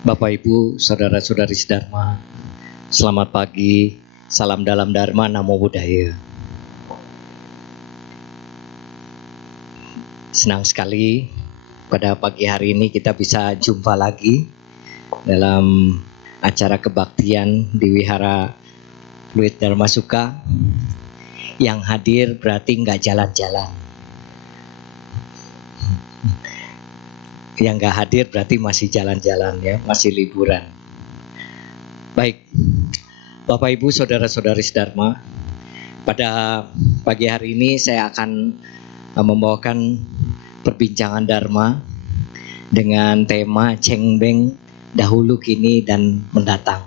Bapak Ibu, saudara-saudari sedharma, selamat pagi, salam dalam Dharma, Namo Buddhaya. Senang sekali pada pagi hari ini kita bisa jumpa lagi dalam acara kebaktian di Wihara Fluid Dharma Sukha. Yang hadir berarti nggak jalan-jalan. Yang nggak hadir berarti masih jalan-jalan ya, masih liburan. Baik, Bapak Ibu, saudara-saudari sedharma, pada pagi hari ini saya akan membawakan perbincangan Dharma dengan tema Cengbeng dahulu, kini, dan mendatang.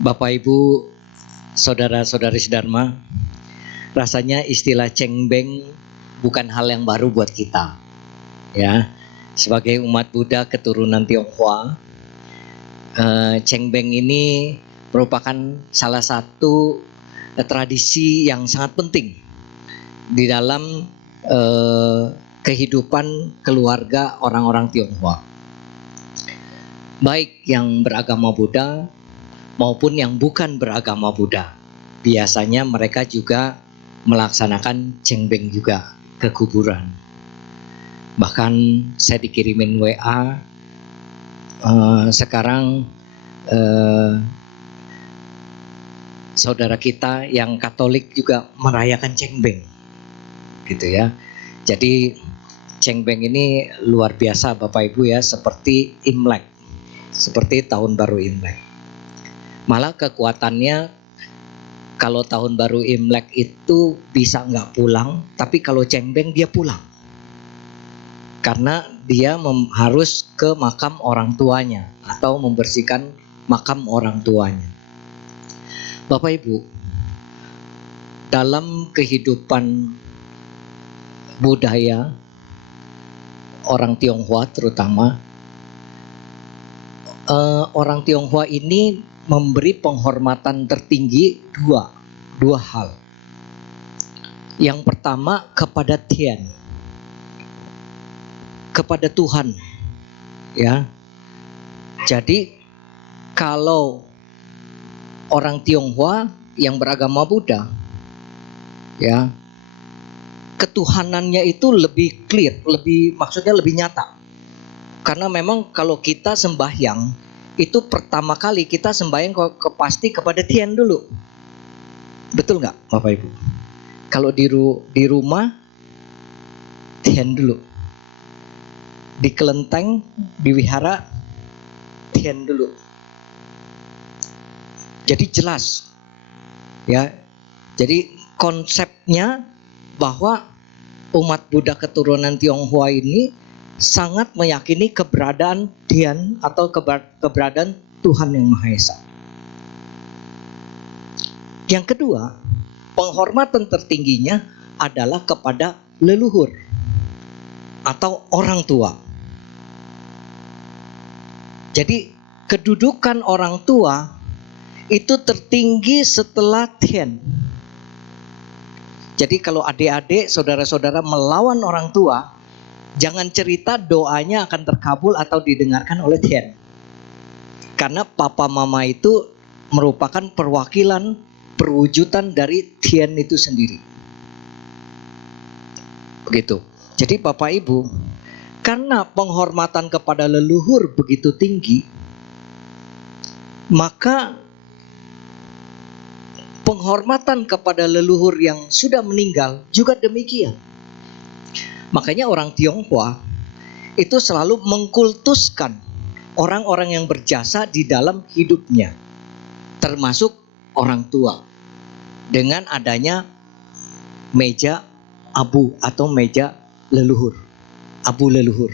Bapak Ibu, saudara-saudari sedharma, rasanya istilah Cengbeng bukan hal yang baru buat kita. Ya, sebagai umat Buddha keturunan Tionghoa, Cengbeng ini merupakan salah satu tradisi yang sangat penting di dalam kehidupan keluarga orang-orang Tionghoa, baik yang beragama Buddha maupun yang bukan beragama Buddha. Biasanya mereka juga melaksanakan Cengbeng juga ke kuburan. Bahkan saya dikirimin WA, sekarang saudara kita yang Katolik juga merayakan Cengbeng, gitu ya. Jadi Cengbeng ini luar biasa Bapak Ibu ya, seperti Imlek, seperti tahun baru Imlek. Malah kekuatannya, kalau tahun baru Imlek itu bisa nggak pulang, tapi kalau Cengbeng dia pulang. Karena dia harus ke makam orang tuanya atau membersihkan makam orang tuanya. Bapak Ibu, dalam kehidupan budaya orang Tionghoa terutama, orang Tionghoa ini memberi penghormatan tertinggi dua hal. Yang pertama kepada Tian, kepada Tuhan, ya. Jadi kalau orang Tionghoa yang beragama Buddha, ya, ketuhanannya itu lebih clear, maksudnya lebih nyata. Karena memang kalau kita sembahyang itu pertama kali kita sembahyang pasti kepada Tian dulu, betul nggak Bapak Ibu? Kalau di rumah Tian dulu, di kelenteng, di wihara Tian dulu. Jadi jelas, ya. Jadi konsepnya bahwa umat Buddha keturunan Tionghoa ini sangat meyakini keberadaan Tian atau keberadaan Tuhan Yang Maha Esa. Yang kedua, penghormatan tertingginya adalah kepada leluhur atau orang tua. Jadi kedudukan orang tua itu tertinggi setelah Tian. Jadi kalau adik-adik, saudara-saudara melawan orang tua, jangan cerita doanya akan terkabul atau didengarkan oleh Tian. Karena papa mama itu merupakan perwakilan perwujudan dari Tian itu sendiri. Begitu. Jadi Bapak Ibu, karena penghormatan kepada leluhur begitu tinggi, maka penghormatan kepada leluhur yang sudah meninggal juga demikian. Makanya orang Tionghoa itu selalu mengkultuskan orang-orang yang berjasa di dalam hidupnya, termasuk orang tua, dengan adanya meja abu atau meja leluhur, abu leluhur.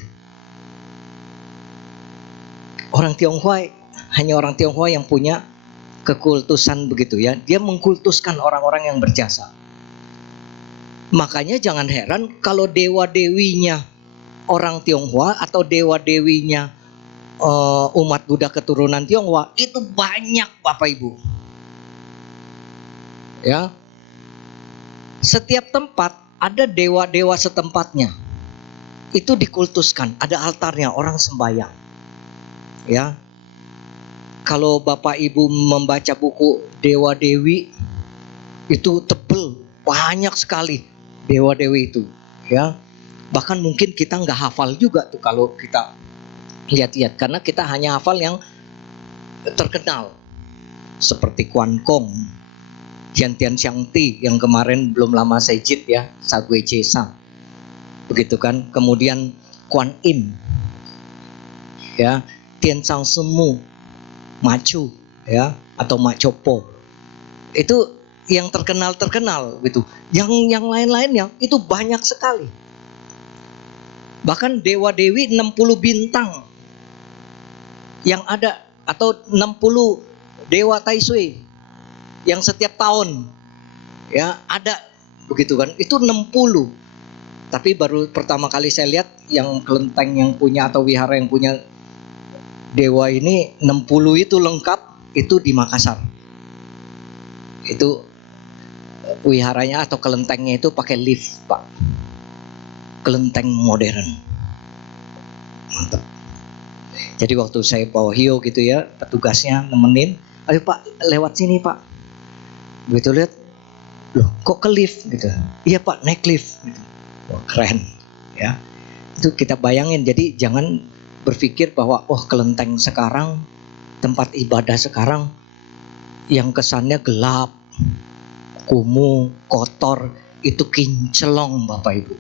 Hanya orang Tionghoa yang punya kekultusan begitu ya. Dia mengkultuskan orang-orang yang berjasa. Makanya jangan heran kalau dewa-dewinya orang Tionghoa atau dewa-dewinya umat Buddha keturunan Tionghoa itu banyak Bapak Ibu. Ya. Setiap tempat ada dewa-dewa setempatnya. Itu dikultuskan, ada altarnya, orang sembahyang. Ya. Kalau Bapak Ibu membaca buku Dewa Dewi, itu tebel, banyak sekali dewa-dewi itu, ya. Bahkan mungkin kita nggak hafal juga tuh kalau kita lihat-lihat, karena kita hanya hafal yang terkenal seperti Kuan Kong, Tian Tian Xiang Ti yang kemarin belum lama saya jit ya, Sagui Cesa, begitu kan. Kemudian Kuan Im, ya, Tian Sang Semu, Macu, ya, atau Mak Copo, itu yang terkenal gitu. Yang lain-lainnya itu banyak sekali. Bahkan dewa dewi 60 bintang yang ada, atau 60 dewa Tai Sui yang setiap tahun ya ada, begitu kan. Itu 60. Tapi baru pertama kali saya lihat yang kelenteng yang punya atau wihara yang punya dewa ini 60 itu lengkap, itu di Makassar. Itu wiharanya atau kelentengnya itu pakai lift, Pak. Kelenteng modern. Mantap. Jadi waktu saya bawa Hio gitu ya, petugasnya nemenin, ayo Pak lewat sini Pak. Begitu lihat, loh kok ke lift gitu. Iya Pak, naik lift gitu. Wah, keren ya. Itu kita bayangin, jadi jangan berpikir bahwa kelenteng sekarang, tempat ibadah sekarang yang kesannya gelap, kumuh, kotor, itu kinclong Bapak Ibu.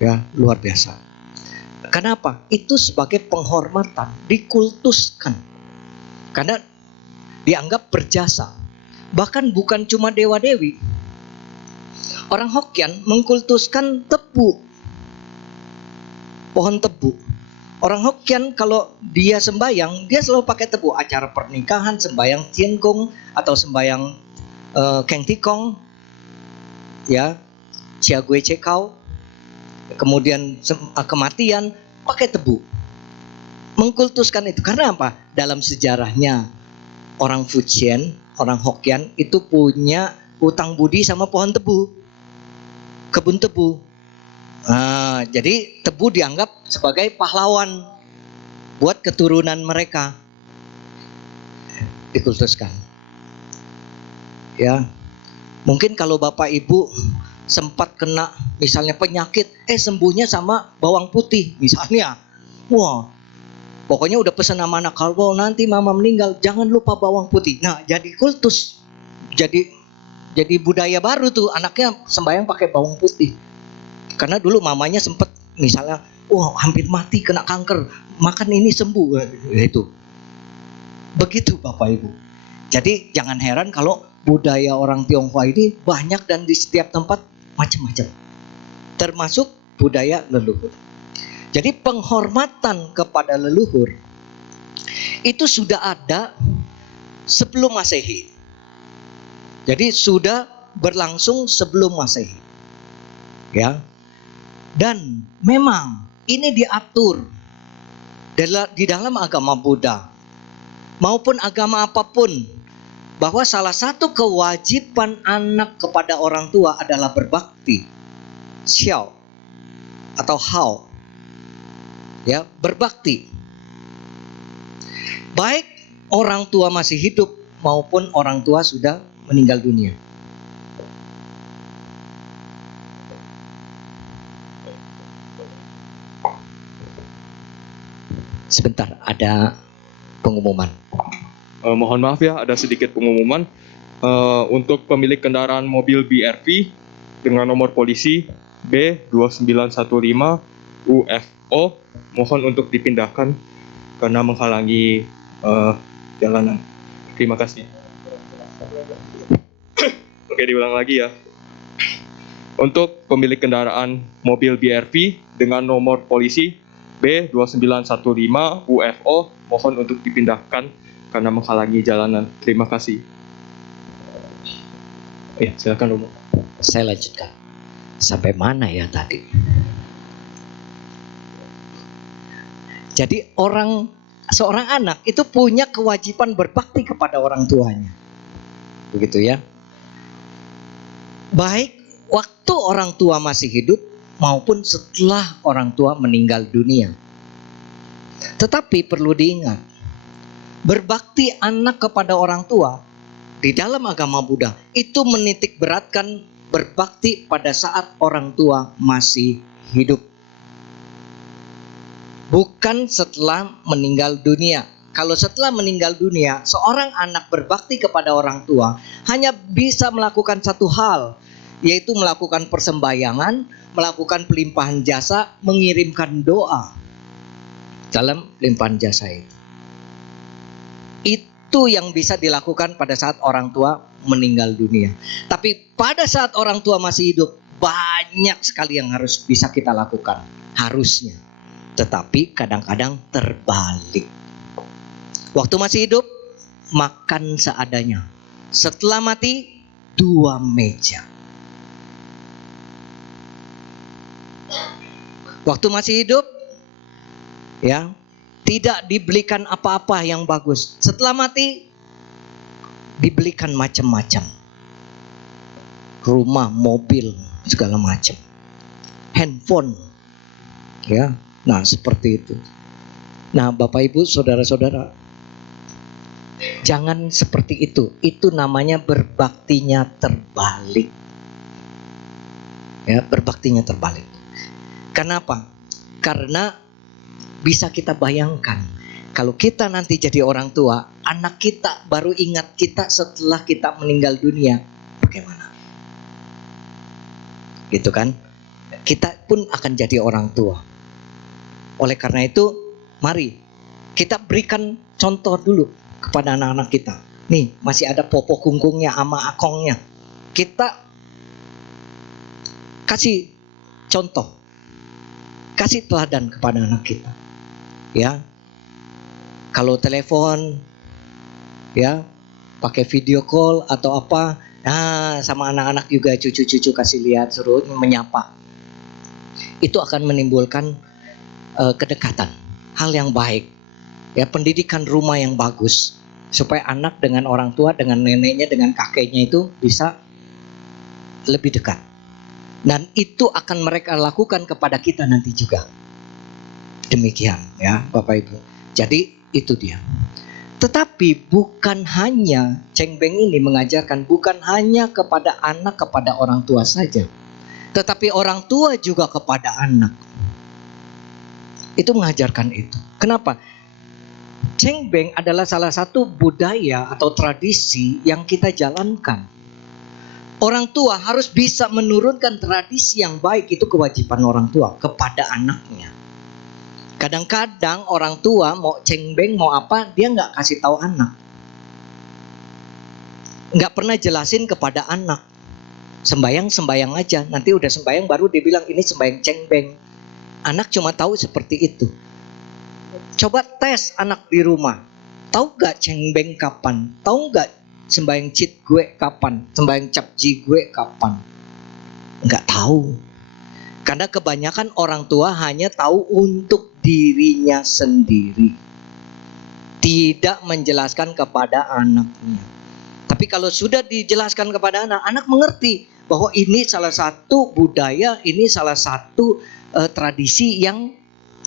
Ya, luar biasa. Kenapa? Itu sebagai penghormatan, dikultuskan. Karena dianggap berjasa. Bahkan bukan cuma dewa-dewi. Orang Hokkien mengkultuskan tebu. Pohon tebu. Orang Hokkien kalau dia sembayang, dia selalu pakai tebu. Acara pernikahan, sembayang Tien Kung atau sembayang Keng Tikong, ya, Chia Gue Cekau, kemudian kematian, pakai tebu. Mengkultuskan itu. Karena apa? Dalam sejarahnya orang Fujian, orang Hokkien itu punya hutang budi sama pohon tebu, kebun tebu. Nah, jadi tebu dianggap sebagai pahlawan buat keturunan mereka. Dikultuskan. Ya. Mungkin kalau Bapak Ibu sempat kena misalnya penyakit, sembuhnya sama bawang putih misalnya. Wah, pokoknya udah pesan sama anak, kalau nanti mama meninggal jangan lupa bawang putih. Nah, jadi kultus. Jadi budaya baru tuh, anaknya sembahyang pakai bawang putih. Karena dulu mamanya sempat misalnya, hampir mati kena kanker, makan ini sembuh. Itu. Begitu Bapak Ibu. Jadi jangan heran kalau budaya orang Tionghoa ini banyak dan di setiap tempat macam-macam. Termasuk budaya leluhur. Jadi penghormatan kepada leluhur itu sudah ada sebelum Masehi. Jadi sudah berlangsung sebelum Masehi. Ya. Dan memang ini diatur di dalam agama Buddha maupun agama apapun, bahwa salah satu kewajiban anak kepada orang tua adalah berbakti. Xiao atau hao. Ya, berbakti. Baik orang tua masih hidup maupun orang tua sudah meninggal dunia. Sebentar, ada pengumuman. Mohon maaf ya, ada sedikit pengumuman. Untuk pemilik kendaraan mobil BRV dengan nomor polisi B2915 UFO, mohon untuk dipindahkan karena menghalangi jalanan. Terima kasih. Oke, diulang lagi ya. Untuk pemilik kendaraan mobil BRV dengan nomor polisi B2915 UFO, mohon untuk dipindahkan karena menghalangi jalanan. Terima kasih. Ya, silakan Romo. Saya lanjutkan. Sampai mana ya tadi? Jadi seorang anak itu punya kewajiban berbakti kepada orang tuanya. Begitu ya. Baik waktu orang tua masih hidup maupun setelah orang tua meninggal dunia. Tetapi perlu diingat, berbakti anak kepada orang tua di dalam agama Buddha itu menitik beratkan berbakti pada saat orang tua masih hidup, bukan setelah meninggal dunia. Kalau setelah meninggal dunia, seorang anak berbakti kepada orang tua hanya bisa melakukan satu hal, yaitu melakukan persembahyangan, melakukan pelimpahan jasa, mengirimkan doa dalam limpahan jasa itu. Itu yang bisa dilakukan pada saat orang tua meninggal dunia. Tapi pada saat orang tua masih hidup, banyak sekali yang harus bisa kita lakukan, harusnya. Tetapi kadang-kadang terbalik. Waktu masih hidup, makan seadanya. Setelah mati, 2 meja. Waktu masih hidup, ya, tidak dibelikan apa-apa yang bagus. Setelah mati, dibelikan macam-macam. Rumah, mobil, segala macam. Handphone, ya. Nah, seperti itu. Nah, Bapak Ibu, saudara-saudara, jangan seperti itu. Itu namanya berbaktinya terbalik. Ya, berbaktinya terbalik. Kenapa? Karena bisa kita bayangkan, kalau kita nanti jadi orang tua, anak kita baru ingat kita setelah kita meninggal dunia, bagaimana? Gitu kan? Kita pun akan jadi orang tua. Oleh karena itu, mari kita berikan contoh dulu kepada anak-anak kita. Nih, masih ada popo kungkungnya sama akongnya. Kita kasih contoh, kasih teladan kepada anak kita. Ya, kalau telepon, ya, pakai video call atau apa, nah, sama anak-anak juga, cucu-cucu kasih lihat, suruh menyapa. Itu akan menimbulkan kedekatan, hal yang baik. Ya, pendidikan rumah yang bagus, supaya anak dengan orang tua, dengan neneknya, dengan kakeknya itu bisa lebih dekat. Dan itu akan mereka lakukan kepada kita nanti juga. Demikian ya Bapak Ibu. Jadi itu dia. Tetapi bukan hanya Cheng Beng ini mengajarkan bukan hanya kepada anak, kepada orang tua saja, tetapi orang tua juga kepada anak. Itu mengajarkan itu. Kenapa? Cheng Beng adalah salah satu budaya atau tradisi yang kita jalankan. Orang tua harus bisa menurunkan tradisi yang baik, itu kewajiban orang tua kepada anaknya. Kadang-kadang orang tua mau Cheng Beng mau apa, dia nggak kasih tahu anak, nggak pernah jelasin kepada anak. Sembayang aja, nanti udah sembayang baru dia bilang ini sembayang Cheng Beng. Anak cuma tahu seperti itu. Coba tes anak di rumah, tahu nggak Cheng Beng kapan? Tahu nggak sembayang Cit gue kapan? Sembayang Cap Ji gue kapan? Nggak tahu. Karena kebanyakan orang tua hanya tahu untuk dirinya sendiri, tidak menjelaskan kepada anaknya. Tapi kalau sudah dijelaskan kepada anak, anak mengerti bahwa ini salah satu budaya, ini salah satu tradisi yang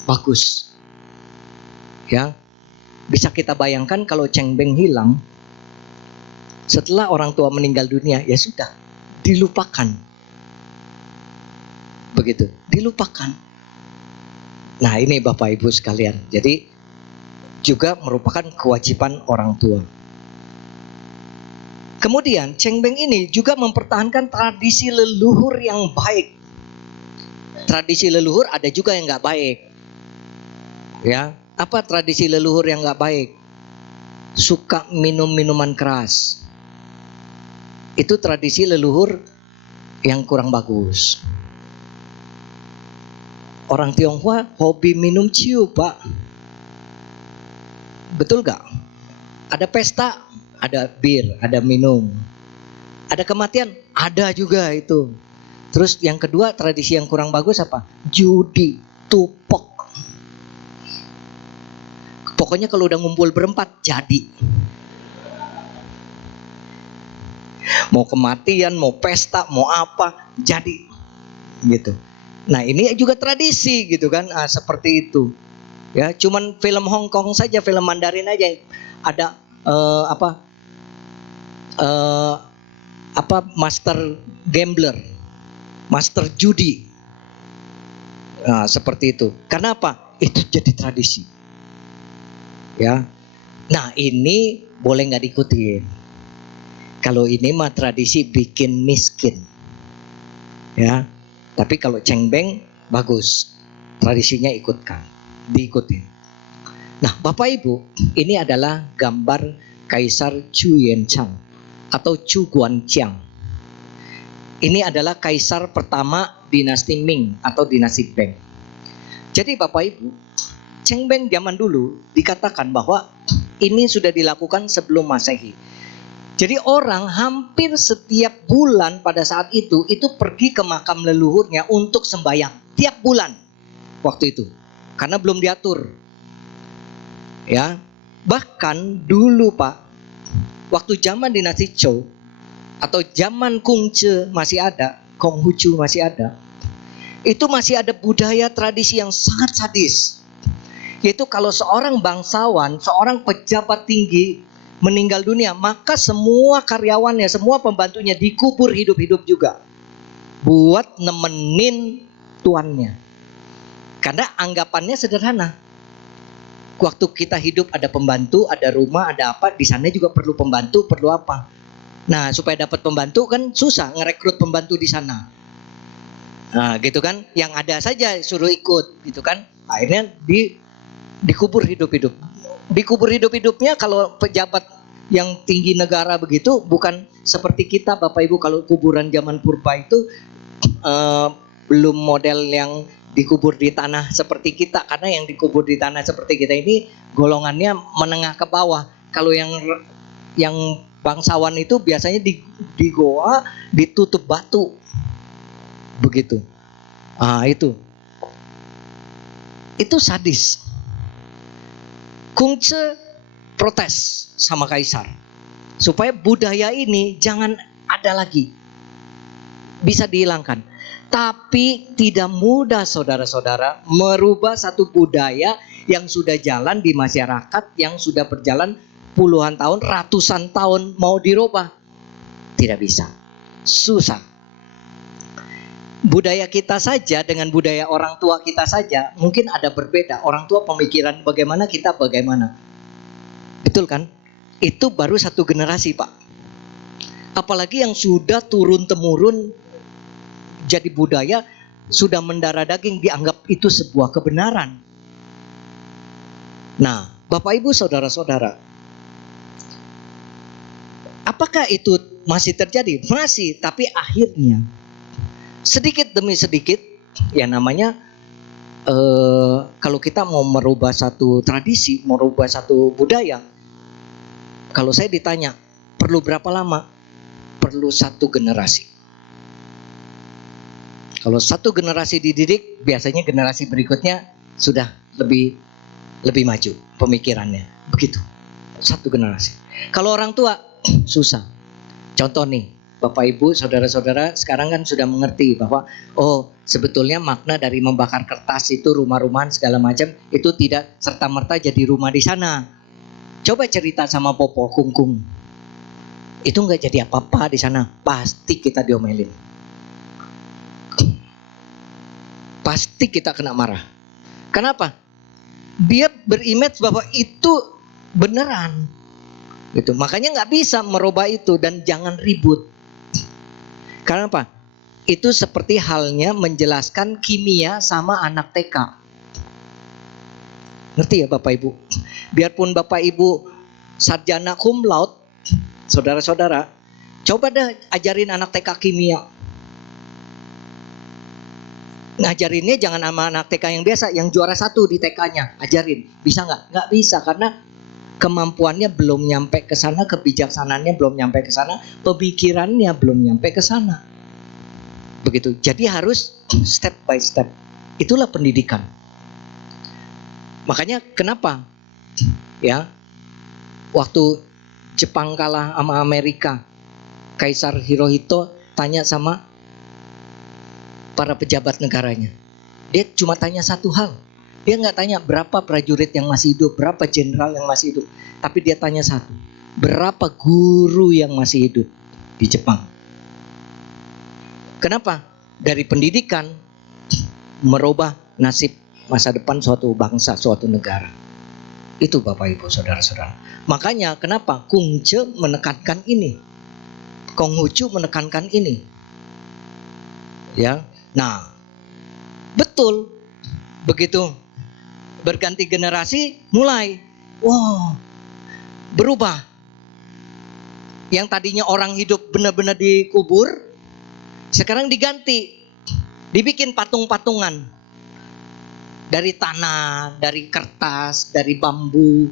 bagus. Ya, bisa kita bayangkan kalau Cheng Beng hilang setelah orang tua meninggal dunia, ya sudah dilupakan. Begitu, dilupakan. Nah, ini Bapak Ibu sekalian. Jadi juga merupakan kewajiban orang tua. Kemudian Cheng Beng ini juga mempertahankan tradisi leluhur yang baik. Tradisi leluhur ada juga yang nggak baik. Ya, apa tradisi leluhur yang nggak baik? Suka minum minuman keras. Itu tradisi leluhur yang kurang bagus. Orang Tionghoa hobi minum ciu, Pak. Betul gak? Ada pesta, ada bir, ada minum. Ada kematian, ada juga itu. Terus yang kedua, tradisi yang kurang bagus apa? Judi, tupok. Pokoknya kalau udah ngumpul berempat, jadi. Mau kematian, mau pesta, mau apa, jadi gitu. Nah, ini juga tradisi gitu kan, seperti itu. Ya, cuman film Hong Kong saja, film Mandarin aja ada master gambler, master judi. Nah, seperti itu. Karena apa? Itu jadi tradisi. Ya. Nah, ini boleh nggak diikutin. Kalau ini mah tradisi bikin miskin. Ya. Tapi kalau cengbeng bagus. Tradisinya diikutin. Nah, Bapak Ibu, ini adalah gambar Kaisar Chu Yuanzhang atau Chu Guangqiang. Ini adalah kaisar pertama dinasti Ming atau dinasti Beng. Jadi Bapak Ibu, cengbeng zaman dulu dikatakan bahwa ini sudah dilakukan sebelum Masehi. Jadi orang hampir setiap bulan pada saat itu pergi ke makam leluhurnya untuk sembahyang tiap bulan waktu itu, karena belum diatur. Ya, bahkan dulu Pak, waktu zaman dinasti Zhou atau zaman Kungce masih ada, Konghucu masih ada, itu masih ada budaya tradisi yang sangat sadis. Yaitu kalau seorang bangsawan, seorang pejabat tinggi meninggal dunia, maka semua karyawannya, semua pembantunya dikubur hidup-hidup juga, buat nemenin tuannya. Karena anggapannya sederhana. Waktu kita hidup ada pembantu, ada rumah, ada apa, di sana juga perlu pembantu, perlu apa. Nah, supaya dapat pembantu kan susah ngerekrut pembantu di sana. Nah, gitu kan, yang ada saja suruh ikut, gitu kan. Akhirnya dikubur hidup-hidup. Dikubur hidup-hidupnya kalau pejabat yang tinggi negara begitu, bukan seperti kita Bapak Ibu, kalau kuburan zaman purba itu belum model yang dikubur di tanah seperti kita, karena yang dikubur di tanah seperti kita ini golongannya menengah ke bawah. Kalau yang bangsawan itu biasanya di goa ditutup batu begitu. Itu sadis. Kungce protes sama kaisar supaya budaya ini jangan ada lagi, bisa dihilangkan. Tapi tidak mudah saudara-saudara merubah satu budaya yang sudah jalan di masyarakat, yang sudah berjalan puluhan tahun, ratusan tahun, mau dirubah. Tidak bisa. Susah. Budaya kita saja dengan budaya orang tua kita saja mungkin ada berbeda. Orang tua pemikiran bagaimana, kita bagaimana. Betul kan? Itu baru satu generasi Pak. Apalagi yang sudah turun-temurun jadi budaya, sudah mendarah daging, dianggap itu sebuah kebenaran. Nah, Bapak Ibu saudara-saudara, apakah itu masih terjadi? Masih, tapi akhirnya sedikit demi sedikit, ya namanya kalau kita mau merubah satu tradisi, merubah satu budaya, kalau saya ditanya perlu berapa lama? Perlu satu generasi. Kalau satu generasi dididik, biasanya generasi berikutnya sudah lebih maju pemikirannya. Begitu. Satu generasi. Kalau orang tua susah. Contoh nih, Bapak Ibu, saudara-saudara sekarang kan sudah mengerti bahwa sebetulnya makna dari membakar kertas itu, rumah-rumahan segala macam itu tidak serta-merta jadi rumah di sana. Coba cerita sama Popo Kungkung. Itu nggak jadi apa-apa di sana. Pasti kita diomelin. Pasti kita kena marah. Kenapa? Dia berimage bahwa itu beneran. Gitu. Makanya nggak bisa merubah itu dan jangan ribut. Karena apa? Itu seperti halnya menjelaskan kimia sama anak TK. Ngerti ya Bapak Ibu? Biarpun Bapak Ibu sarjana cum laude, saudara-saudara, coba deh ajarin anak TK kimia. Ngajarinnya jangan sama anak TK yang biasa, yang juara 1 di TK-nya, ajarin. Bisa nggak? Nggak bisa, karena kemampuannya belum nyampe ke sana, kebijaksanaannya belum nyampe ke sana, pemikirannya belum nyampe ke sana. Begitu. Jadi harus step by step. Itulah pendidikan. Makanya kenapa? Ya. Waktu Jepang kalah sama Amerika, Kaisar Hirohito tanya sama para pejabat negaranya. Dia cuma tanya satu hal. Dia nggak tanya berapa prajurit yang masih hidup, berapa jenderal yang masih hidup. Tapi dia tanya satu, berapa guru yang masih hidup di Jepang. Kenapa? Dari pendidikan merubah nasib masa depan suatu bangsa, suatu negara. Itu Bapak Ibu Saudara-saudara. Makanya kenapa Kungce menekankan ini, Konghucu menekankan ini. Ya. Nah, betul. Begitu berganti generasi mulai berubah. Yang tadinya orang hidup benar-benar dikubur, sekarang diganti. Dibikin patung-patungan. Dari tanah, dari kertas, dari bambu.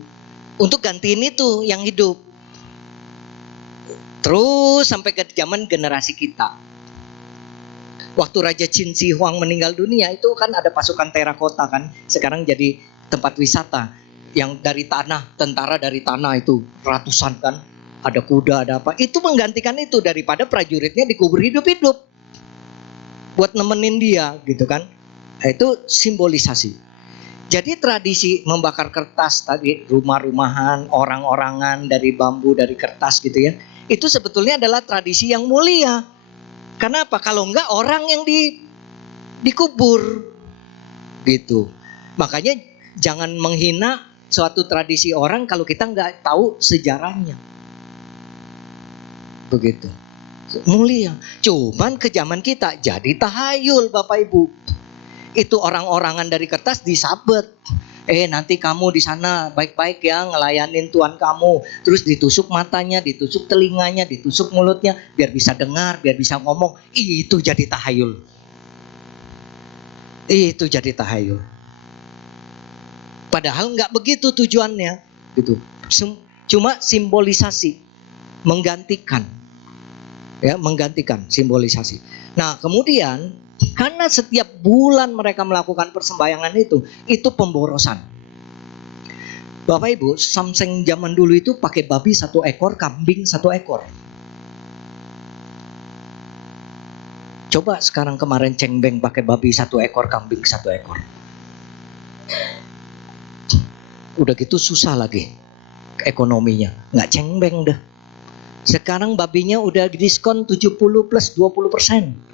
Untuk gantiin itu yang hidup. Terus sampai ke zaman generasi kita. Waktu Raja Qin Shi Huang meninggal dunia itu kan ada pasukan terakota kan. Sekarang jadi tempat wisata. Yang dari tanah, tentara dari tanah itu ratusan kan. Ada kuda, ada apa. Itu menggantikan itu daripada prajuritnya dikubur hidup-hidup. Buat nemenin dia gitu kan. Itu simbolisasi. Jadi tradisi membakar kertas tadi, rumah-rumahan, orang-orangan dari bambu, dari kertas gitu ya. Itu sebetulnya adalah tradisi yang mulia. Karena apa? Kalau enggak orang yang dikubur gitu. Makanya jangan menghina suatu tradisi orang kalau kita enggak tahu sejarahnya. Begitu. Mulia. Cuman ke zaman kita jadi tahayul Bapak Ibu. Itu orang-orangan dari kertas disabet. Nanti kamu di sana baik-baik ya ngelayanin Tuhan kamu. Terus ditusuk matanya, ditusuk telinganya, ditusuk mulutnya biar bisa dengar, biar bisa ngomong. Itu jadi tahayul. Itu jadi tahayul. Padahal nggak begitu tujuannya, gitu. Cuma simbolisasi, menggantikan, ya menggantikan simbolisasi. Nah kemudian karena setiap bulan mereka melakukan persembahyangan itu pemborosan. Bapak Ibu, Samseng zaman dulu itu pakai babi 1 ekor, kambing 1 ekor. Coba sekarang kemarin Cengbeng pakai babi 1 ekor, kambing 1 ekor. Udah gitu susah lagi ekonominya, nggak Cengbeng dah. Sekarang babinya udah diskon 70 plus 20%.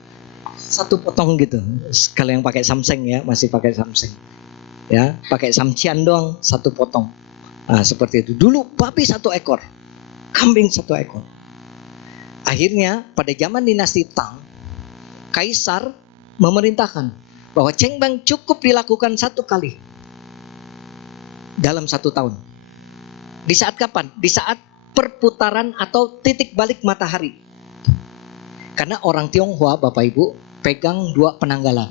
1 potong gitu. Kalau yang pakai Samsung ya, masih pakai Samsung. Ya, pakai Samsian doang 1 potong. Nah, seperti itu. Dulu babi 1 ekor, kambing 1 ekor. Akhirnya pada zaman dinasti Tang, kaisar memerintahkan bahwa Cengbeng cukup dilakukan 1 kali dalam 1 tahun. Di saat kapan? Di saat perputaran atau titik balik matahari. Karena orang Tionghoa Bapak Ibu pegang 2 penanggalan.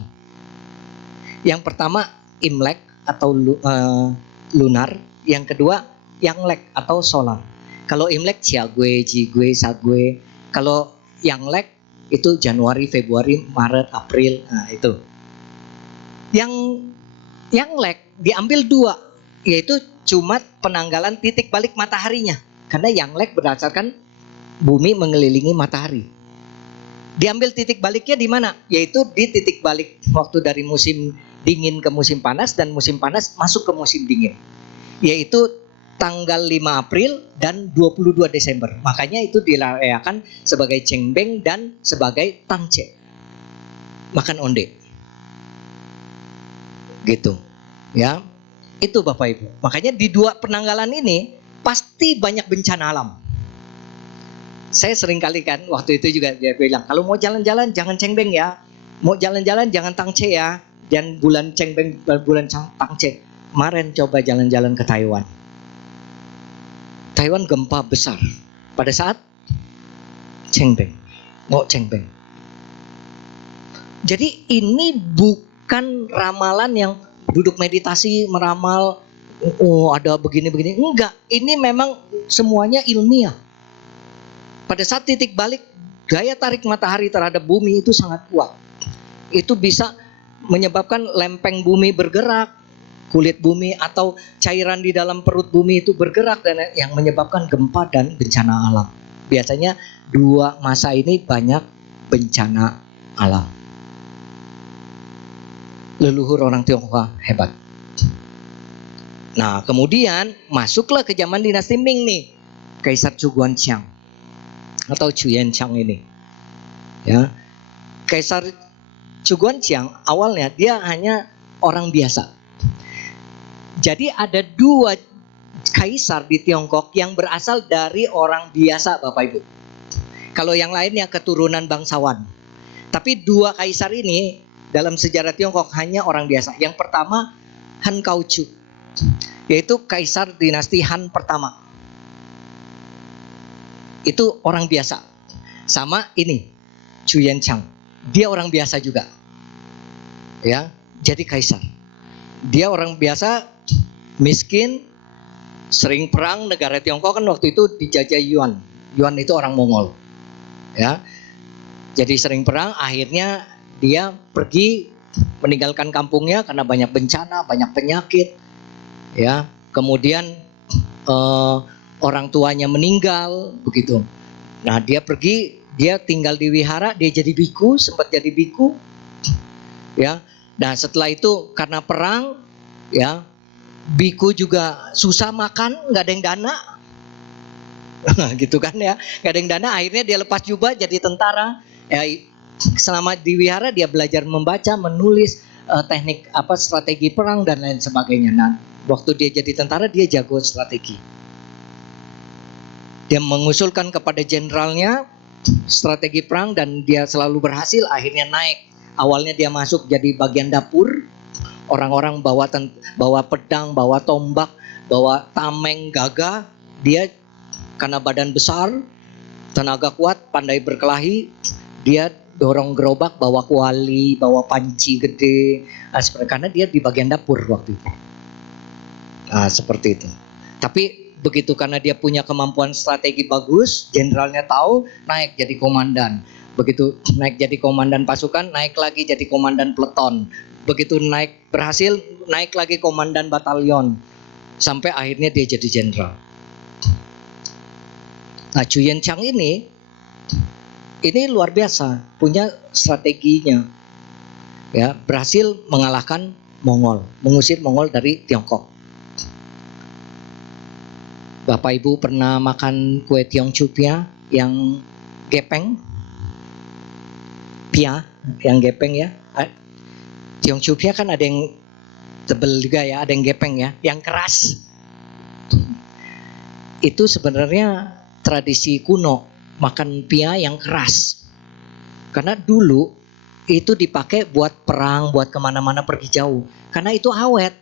Yang pertama Imlek atau lunar, yang kedua Yanglek atau solar. Kalau Imlek Xiague, Jigwe, Sagwe. Kalau Yanglek itu Januari, Februari, Maret, April. Nah itu. Yang Yanglek diambil 2, yaitu cuma penanggalan titik balik mataharinya. Karena Yanglek berdasarkan bumi mengelilingi matahari. Diambil titik baliknya di mana? Yaitu di titik balik waktu dari musim dingin ke musim panas dan musim panas masuk ke musim dingin. Yaitu tanggal 5 April dan 22 Desember. Makanya itu dirayakan sebagai Cengbeng dan sebagai Tangce. Makan onde. Gitu. Ya. Itu Bapak Ibu. Makanya di 2 penanggalan ini pasti banyak bencana alam. Saya sering kali kan waktu itu juga dia bilang kalau mau jalan-jalan jangan Cengbeng ya, mau jalan-jalan jangan Tangce ya, dan bulan Cengbeng bulan Tangce. Kemarin coba jalan-jalan ke Taiwan. Taiwan gempa besar pada saat Cengbeng, mau Cengbeng. Jadi ini bukan ramalan yang duduk meditasi meramal, ada begini-begini, enggak. Ini memang semuanya ilmiah. Pada saat titik balik, gaya tarik matahari terhadap bumi itu sangat kuat. Itu bisa menyebabkan lempeng bumi bergerak, kulit bumi atau cairan di dalam perut bumi itu bergerak, dan yang menyebabkan gempa dan bencana alam. biasanya dua masa ini banyak bencana alam. Leluhur orang Tionghoa hebat. Nah, kemudian masuklah ke zaman dinasti Ming nih, Kaisar Chu Guangqiang atau Chu Yanqiang ini. Ya, Kaisar Chu Guangqiang awalnya dia hanya orang biasa. Jadi ada dua kaisar di Tiongkok yang berasal dari orang biasa, Bapak Ibu. Kalau yang lainnya keturunan bangsawan. Tapi dua kaisar ini dalam sejarah Tiongkok hanya orang biasa. Yang pertama Han Kaochu, yaitu kaisar dinasti Han pertama. Itu orang biasa. Sama ini Chu Yanqiang, dia orang biasa juga. Ya, jadi kaisar. Dia orang biasa, miskin, sering perang. Negara Tiongkok kan waktu itu dijajah Yuan. Yuan itu orang Mongol. Ya. Jadi sering perang, akhirnya dia pergi meninggalkan kampungnya karena banyak bencana, banyak penyakit. Ya, kemudian orang tuanya meninggal begitu. Nah, dia pergi, dia tinggal di wihara, dia jadi biku, sempat jadi biku. Ya. Nah, setelah itu karena perang, ya, biku juga susah makan, nggak ada yang dana. Gitu kan ya, nggak ada yang dana, akhirnya dia lepas jubah jadi tentara. Ya, selama di wihara dia belajar membaca, menulis, teknik strategi perang dan lain sebagainya. Nah, waktu dia jadi tentara dia jago strategi. Dia mengusulkan kepada jenderalnya strategi perang dan dia selalu berhasil, akhirnya naik. Awalnya dia masuk jadi bagian dapur, orang-orang bawa pedang, bawa tombak, bawa tameng, gagah. Dia karena badan besar, tenaga kuat, pandai berkelahi, dia dorong gerobak, bawa kuali, bawa panci gede. Karena dia di bagian dapur waktu itu. Nah, seperti itu. Tapi begitu karena dia punya kemampuan strategi bagus, jenderalnya tahu, naik jadi komandan. Begitu naik jadi komandan pasukan, naik lagi jadi komandan peleton. Begitu naik berhasil, naik lagi komandan batalion. Sampai akhirnya dia jadi jenderal. Nah, Chu Yanqiang ini luar biasa, punya strateginya. Ya, berhasil mengalahkan Mongol, mengusir Mongol dari Tiongkok. Bapak Ibu pernah makan kue Tiongchu Pia yang gepeng? Pia yang gepeng ya. Tiongchu Pia kan ada yang tebel juga ya, ada yang gepeng ya, yang keras. Itu sebenarnya tradisi kuno, makan pia yang keras. Karena dulu itu dipakai buat perang, buat kemana-mana pergi jauh. Karena itu awet.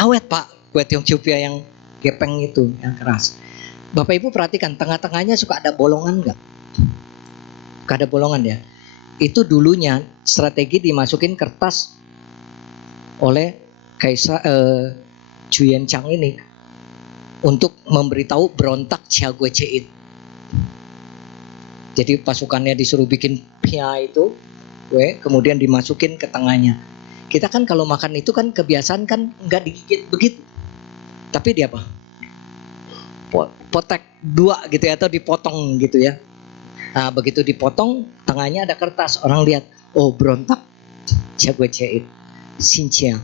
Awet Pak, kue Tiongchu Pia yang gepeng itu, yang keras. Bapak Ibu perhatikan, tengah-tengahnya suka ada bolongan enggak? Gak ada bolongan ya. Itu dulunya strategi dimasukin kertas oleh Kaisar Chu Yanqiang ini untuk memberitahu berontak Xiaogui Ceit. Jadi pasukannya disuruh bikin pia itu, kemudian dimasukin ke tengahnya. Kita kan kalau makan itu kan kebiasaan kan nggak digigit begitu, tapi dia apa? Potek dua gitu ya, atau dipotong gitu ya. Nah, begitu dipotong, tengahnya ada kertas, orang lihat, oh berontak Xiaogui Ceit, Xinjia.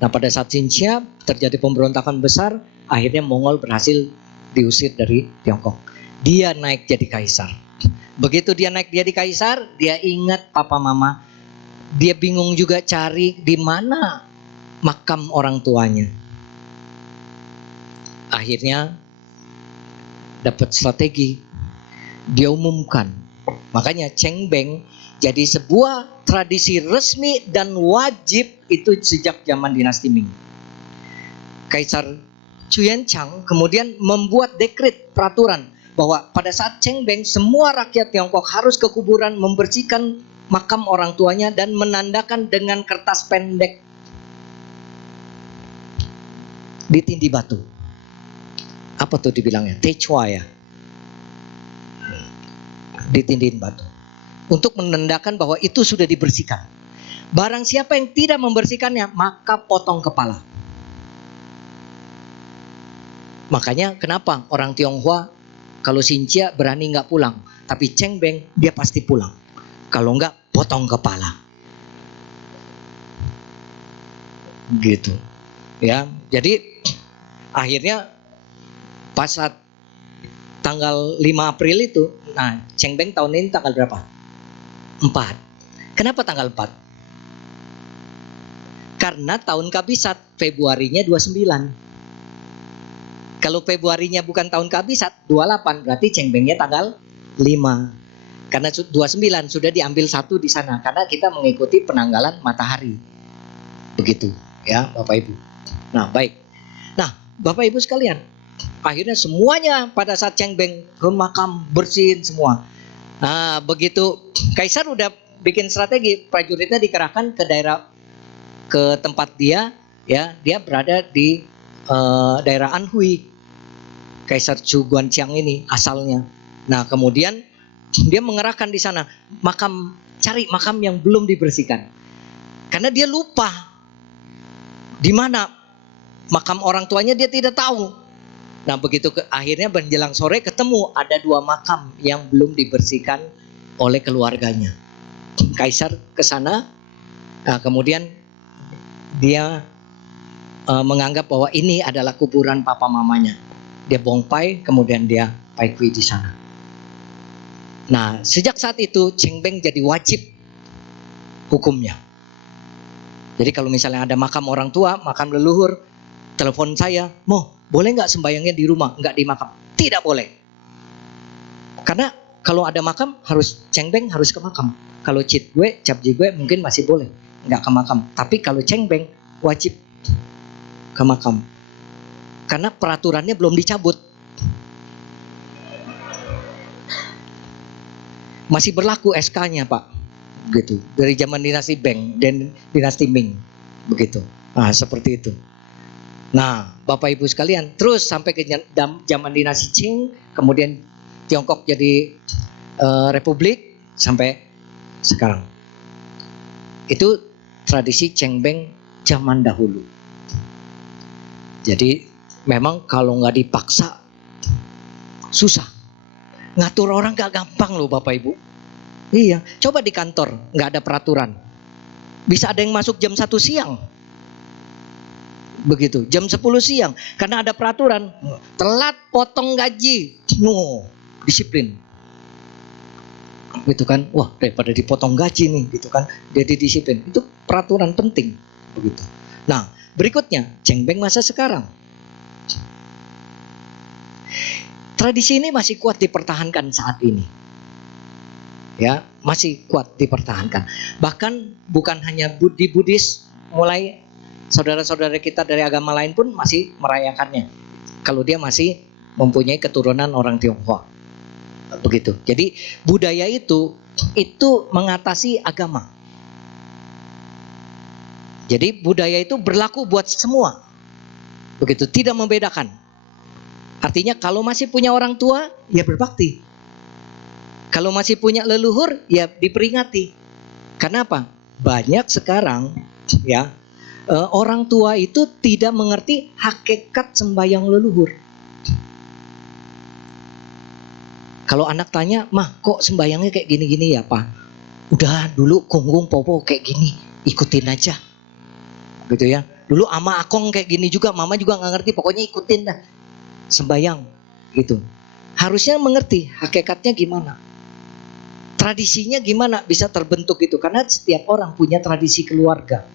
Nah, pada saat Xinjia terjadi pemberontakan besar, akhirnya Mongol berhasil diusir dari Tiongkok. Dia naik jadi kaisar. Begitu dia naik jadi kaisar, dia ingat papa mama. Dia bingung juga cari di mana makam orang tuanya. Akhirnya dapat strategi. Dia umumkan. Makanya Cheng Beng jadi sebuah tradisi resmi dan wajib itu sejak zaman dinasti Ming. Kaisar Chu Yanqiang kemudian membuat dekret peraturan bahwa pada saat Cheng Beng semua rakyat Tiongkok harus ke kuburan membersihkan makam orang tuanya dan menandakan dengan kertas pendek ditindih batu. Apa tuh dibilangnya? Techua ya. Ditindihin batu. Untuk menandakan bahwa itu sudah dibersihkan. Barang siapa yang tidak membersihkannya, maka potong kepala. Makanya kenapa orang Tionghoa Kalau Sincia berani nggak pulang, tapi Cheng Beng dia pasti pulang. Kalau nggak, potong kepala. Gitu. Ya, jadi akhirnya pas saat tanggal 5 April itu, nah Cheng Beng tahun ini tanggal berapa? 4. Kenapa tanggal 4? Karena tahun kabisat Februarinya 29. Kalau Februarinya bukan tahun kabisat 28, berarti Cheng Bengnya tanggal 5. Karena 29 sudah diambil 1 di sana, karena kita mengikuti penanggalan matahari. Begitu ya Bapak Ibu. Nah baik. Nah Bapak Ibu sekalian, akhirnya semuanya pada saat Cheng Beng ke makam bersihin semua. Nah begitu Kaisar udah bikin strategi, prajuritnya dikerahkan ke daerah, ke tempat dia, ya dia berada di daerah Anhui. Kaisar Chu Guangqiang ini asalnya. Nah kemudian dia mengerahkan di sana makam, cari makam yang belum dibersihkan, karena dia lupa di mana makam orang tuanya, dia tidak tahu. Nah begitu akhirnya menjelang sore ketemu ada 2 makam yang belum dibersihkan oleh keluarganya. Kaisar ke sana, nah, kemudian dia menganggap bahwa ini adalah kuburan papa mamanya. Dia bongpai, kemudian dia paikui di sana. Nah sejak saat itu Cheng Beng jadi wajib hukumnya. Jadi kalau misalnya ada makam orang tua, makam leluhur, telepon saya, boleh nggak sembayangnya di rumah, nggak di makam? Tidak boleh. Karena kalau ada makam harus Cheng Beng harus ke makam. Kalau Cip Ji Gue mungkin masih boleh, nggak ke makam. Tapi kalau Cheng Beng wajib ke makam. Karena peraturannya belum dicabut. Masih berlaku SK-nya Pak. Begitu. Dari zaman dinasti Beng dan dinasti Ming. Begitu. Nah seperti itu. Nah Bapak Ibu sekalian, terus sampai ke zaman dinasti Qing, kemudian Tiongkok jadi republik sampai sekarang. Itu tradisi Cheng Beng zaman dahulu. Jadi memang kalau nggak dipaksa susah. Ngatur orang gak gampang loh Bapak Ibu. Iya, coba di kantor nggak ada peraturan, bisa ada yang masuk jam 1 siang. Begitu, jam 10 siang karena ada peraturan, telat potong gaji. No, disiplin. Gitu kan. Wah, daripada dipotong gaji nih, gitu kan. Jadi disiplin. Itu peraturan penting, begitu. Nah, berikutnya Cheng Beng masa sekarang. Tradisi ini masih kuat dipertahankan saat ini. Ya, masih kuat dipertahankan. Bahkan bukan hanya di Buddhis, mulai saudara-saudara kita dari agama lain pun masih merayakannya. Kalau dia masih mempunyai keturunan orang Tionghoa. Begitu. Jadi budaya itu mengatasi agama. Jadi budaya itu berlaku buat semua. Begitu, tidak membedakan. Artinya kalau masih punya orang tua, ya berbakti. Kalau masih punya leluhur, ya diperingati. Karena apa? Banyak sekarang ya orang tua itu tidak mengerti hakikat sembahyang leluhur. Kalau anak tanya, "Mah, kok sembahyangnya kayak gini-gini ya, Pak?" Udah dulu kunggung popo kayak gini, ikutin aja. Gitu ya. Dulu ama akong kayak gini juga, mama juga nggak ngerti, pokoknya ikutin dah. Sembahyang gitu. Harusnya mengerti hakikatnya gimana. Tradisinya gimana bisa terbentuk itu, karena setiap orang punya tradisi keluarga.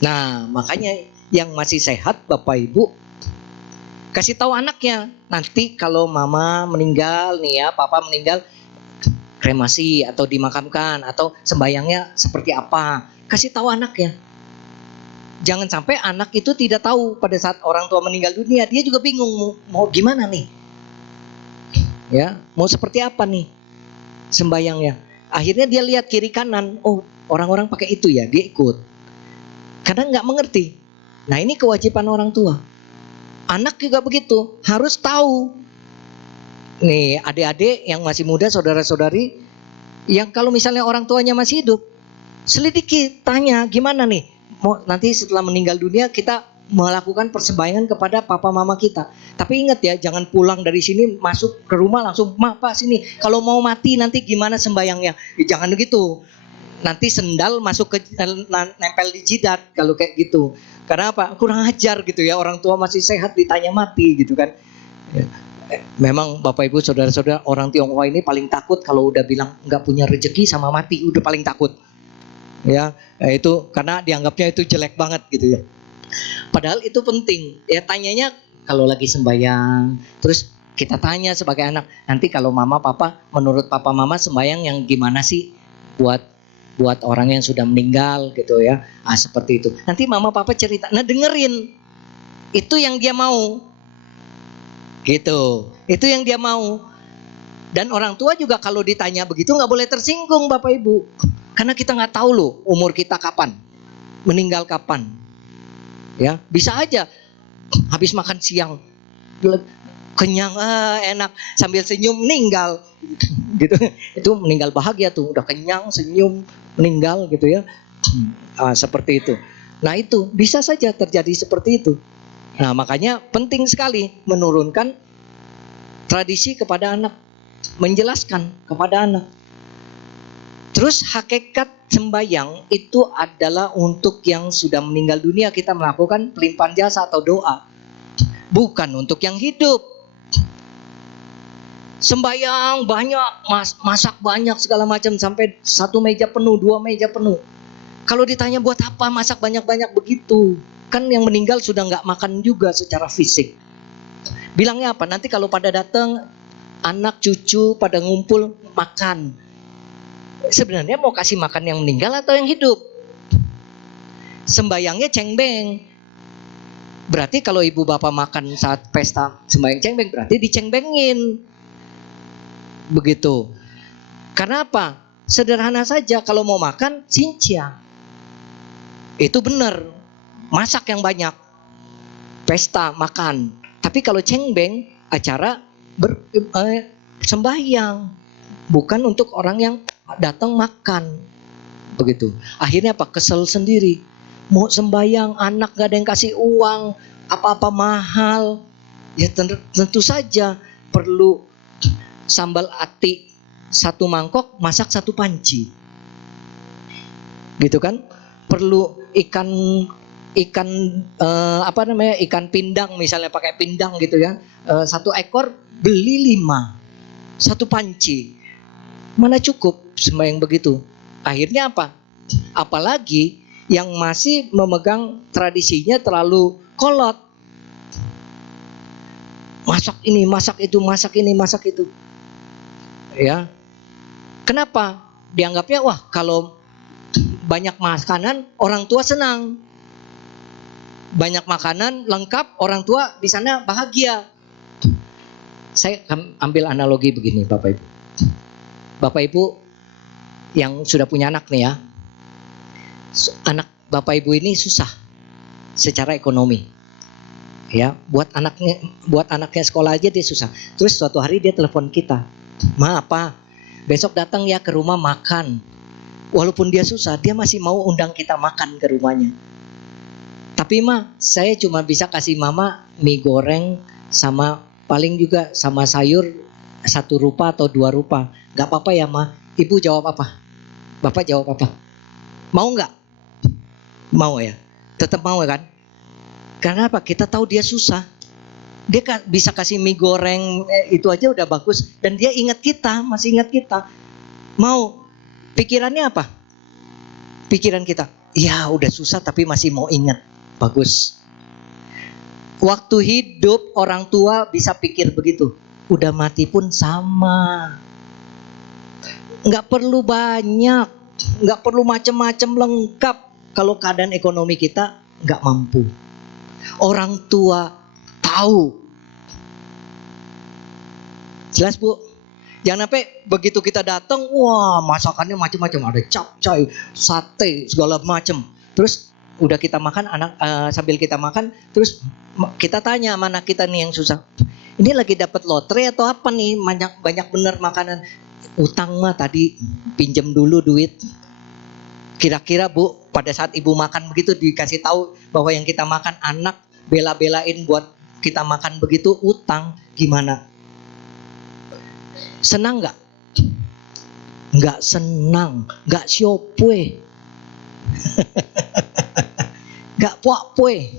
Nah, makanya yang masih sehat Bapak Ibu kasih tahu anaknya, nanti kalau mama meninggal nih ya, papa meninggal, kremasi atau dimakamkan atau sembayangnya seperti apa, kasih tahu anaknya. Jangan sampai anak itu tidak tahu pada saat orang tua meninggal dunia, dia juga bingung mau gimana nih. Ya, mau seperti apa nih sembayangnya. Akhirnya dia lihat kiri kanan, oh orang-orang pakai itu ya, dia ikut. Karena nggak mengerti. Nah ini kewajiban orang tua. Anak juga begitu, harus tahu. Nih adik-adik yang masih muda, saudara-saudari, yang kalau misalnya orang tuanya masih hidup, selidiki, tanya gimana nih. Mau nanti setelah meninggal dunia kita melakukan persembayangan kepada papa mama kita. Tapi ingat ya, jangan pulang dari sini masuk ke rumah langsung, "Ma, Pak, sini. Kalau mau mati nanti gimana sembayangnya?" Jangan begitu. Nanti sendal masuk ke nempel di jidat kalau kayak gitu. Karena apa? Kurang ajar gitu ya, orang tua masih sehat ditanya mati gitu kan. Memang Bapak Ibu saudara-saudara, orang Tionghoa ini paling takut kalau udah bilang nggak punya rezeki sama mati, udah paling takut. Ya, itu karena dianggapnya itu jelek banget gitu ya. Padahal itu penting. Ya tanyanya kalau lagi sembahyang, terus kita tanya sebagai anak, nanti kalau mama papa, menurut papa mama sembahyang yang gimana sih buat orang yang sudah meninggal gitu ya. Seperti itu. Nanti mama papa cerita, nah dengerin. Itu yang dia mau. Gitu. Itu yang dia mau. Dan orang tua juga kalau ditanya begitu nggak boleh tersinggung Bapak Ibu. Karena kita nggak tahu loh umur kita kapan, meninggal kapan. Ya, bisa aja habis makan siang kenyang, enak, sambil senyum meninggal gitu. Itu meninggal bahagia tuh, udah kenyang senyum meninggal gitu ya. Seperti itu. Nah itu bisa saja terjadi seperti itu. Nah makanya penting sekali menurunkan tradisi kepada anak, menjelaskan kepada anak. Terus hakikat sembahyang itu adalah untuk yang sudah meninggal dunia, kita melakukan pelimpahan jasa atau doa. Bukan untuk yang hidup. Sembahyang banyak, masak banyak segala macam sampai 1 meja penuh, 2 meja penuh. Kalau ditanya buat apa masak banyak-banyak begitu? Kan yang meninggal sudah nggak makan juga secara fisik. Bilangnya apa? Nanti kalau pada datang anak cucu pada ngumpul makan. Sebenarnya mau kasih makan yang meninggal atau yang hidup? Sembayangnya cengbeng. Berarti kalau ibu bapak makan saat pesta sembayang cengbeng, berarti dicengbengin. Begitu. Karena apa? Sederhana saja, kalau mau makan cincang. Itu benar. Masak yang banyak. Pesta makan. Tapi kalau cengbeng, acara sembahyang. Bukan untuk orang yang datang makan. Begitu. Akhirnya apa? Kesel sendiri. Mau sembahyang, anak gak ada yang kasih uang, apa-apa mahal. Ya tentu saja perlu sambal ati 1 mangkok, masak 1 panci. Gitu kan? Perlu ikan ikan pindang misalnya, pakai pindang gitu ya. 1 ekor beli 5. 1 panci. Mana cukup sembahyang begitu? Akhirnya apa? Apalagi yang masih memegang tradisinya terlalu kolot. Masak ini, masak itu, masak ini, masak itu. Ya. Kenapa? Dianggapnya wah kalau banyak makanan orang tua senang. Banyak makanan lengkap, orang tua di sana bahagia. Saya ambil analogi begini Bapak Ibu. Bapak Ibu yang sudah punya anak nih ya. Anak Bapak Ibu ini susah secara ekonomi. Ya, buat anaknya sekolah aja dia susah. Terus suatu hari dia telepon kita. "Ma, apa? Besok datang ya ke rumah makan." Walaupun dia susah, dia masih mau undang kita makan ke rumahnya. "Tapi Ma, saya cuma bisa kasih Mama mie goreng sama paling juga sama sayur 1 rupa atau 2 rupa. Gak apa-apa ya Ma?" Ibu jawab apa? Bapak jawab apa? Mau gak? Mau ya? Tetap mau kan? Karena apa? Kita tahu dia susah. Dia bisa kasih mie goreng itu aja udah bagus. Dan dia ingat kita, masih ingat kita. Mau. Pikirannya apa? Pikiran kita, ya udah susah tapi masih mau ingat. Bagus. Waktu hidup orang tua bisa pikir begitu. Udah mati pun sama. Nggak perlu banyak. Nggak perlu macam-macam lengkap. Kalau keadaan ekonomi kita nggak mampu. Orang tua tahu. Jelas Bu? Jangan sampai begitu kita datang, wah masakannya macam-macam, ada capcay, sate, segala macam. Terus udah kita makan, sambil kita makan, terus kita tanya sama anak kita nih yang susah. Ini lagi dapat lotre atau apa nih? Banyak bener makanan. Utang mah tadi pinjam dulu duit. Kira-kira Bu Pada saat ibu makan begitu dikasih tahu bahwa yang kita makan anak, bela-belain buat kita makan begitu, utang, gimana? Senang nggak? Nggak senang, nggak siopwe, nggak puak-pue.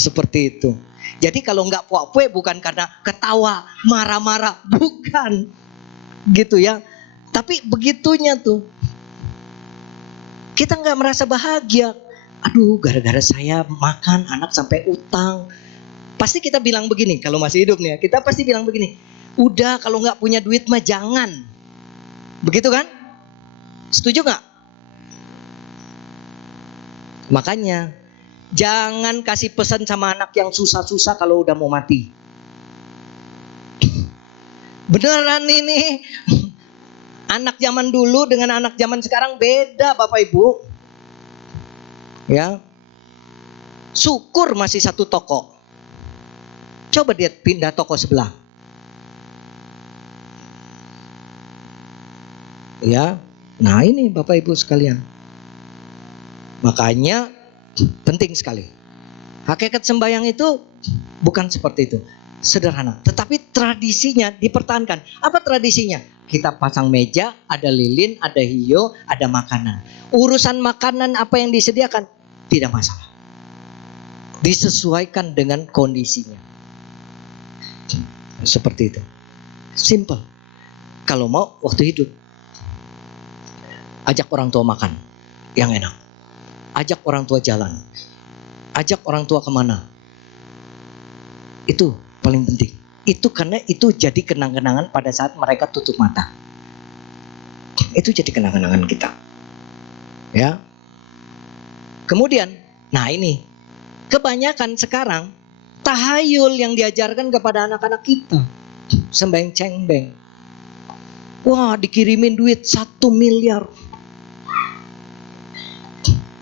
Seperti itu. Jadi kalau nggak puak-pue bukan karena ketawa, marah-marah, bukan, gitu ya. Tapi begitunya tuh, kita nggak merasa bahagia. Aduh, gara-gara saya makan anak sampai utang. Pasti kita bilang begini, kalau masih hidup nih, kita pasti bilang begini. Udah, kalau nggak punya duit mah jangan. Begitu kan? Setuju nggak? Makanya jangan kasih pesan sama anak yang susah-susah kalau udah mau mati. Beneran ini. Anak zaman dulu dengan anak zaman sekarang beda, Bapak Ibu. Ya. Syukur masih satu toko. Coba dia pindah toko sebelah. Ya. Nah, ini Bapak Ibu sekalian. Makanya penting sekali. Hakikat sembahyang itu bukan seperti itu. Sederhana. Tetapi tradisinya dipertahankan. Apa tradisinya? Kita pasang meja, ada lilin, ada hio, ada makanan. Urusan makanan apa yang disediakan tidak masalah. Disesuaikan dengan kondisinya. Seperti itu. Simple. Kalau mau waktu hidup, ajak orang tua makan yang enak. Ajak orang tua jalan. Ajak orang tua kemana. Itu paling penting. Itu karena itu jadi kenang-kenangan pada saat mereka tutup mata. Itu jadi kenang-kenangan kita. Ya. Kemudian, nah ini, kebanyakan sekarang tahayul yang diajarkan kepada anak-anak kita. Sembahyang cengbeng. Wah, dikirimin duit 1 miliar.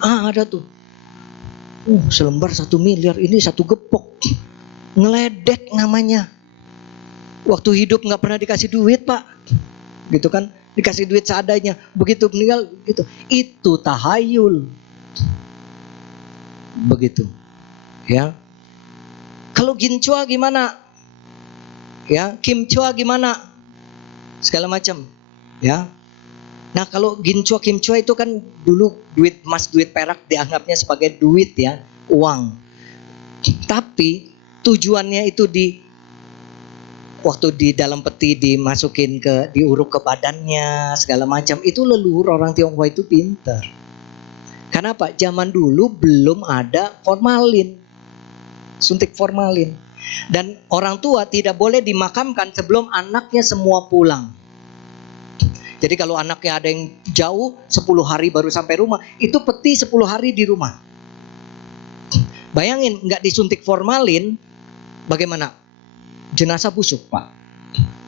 Ada tuh. Selembar 1 miliar, ini 1 gepok. Ngeledek namanya. Waktu hidup gak pernah dikasih duit, Pak. Gitu kan. Dikasih duit seadanya. Begitu meninggal gitu. Itu tahayul. Begitu. Ya. Kalau ginchua gimana? Ya, kimchua gimana? Segala macam. Ya. Nah, kalau ginchua kimchua itu kan dulu duit emas, duit perak dianggapnya sebagai duit ya, uang. Tapi tujuannya itu waktu di dalam peti dimasukin diuruk ke badannya segala macam, itu leluhur orang Tionghoa itu pintar. Kenapa? Zaman dulu belum ada formalin, suntik formalin, dan orang tua tidak boleh dimakamkan sebelum anaknya semua pulang. Jadi kalau anaknya ada yang jauh 10 hari baru sampai rumah, itu peti 10 hari di rumah. Bayangin nggak disuntik formalin, bagaimana? Jenazah busuk, Pak.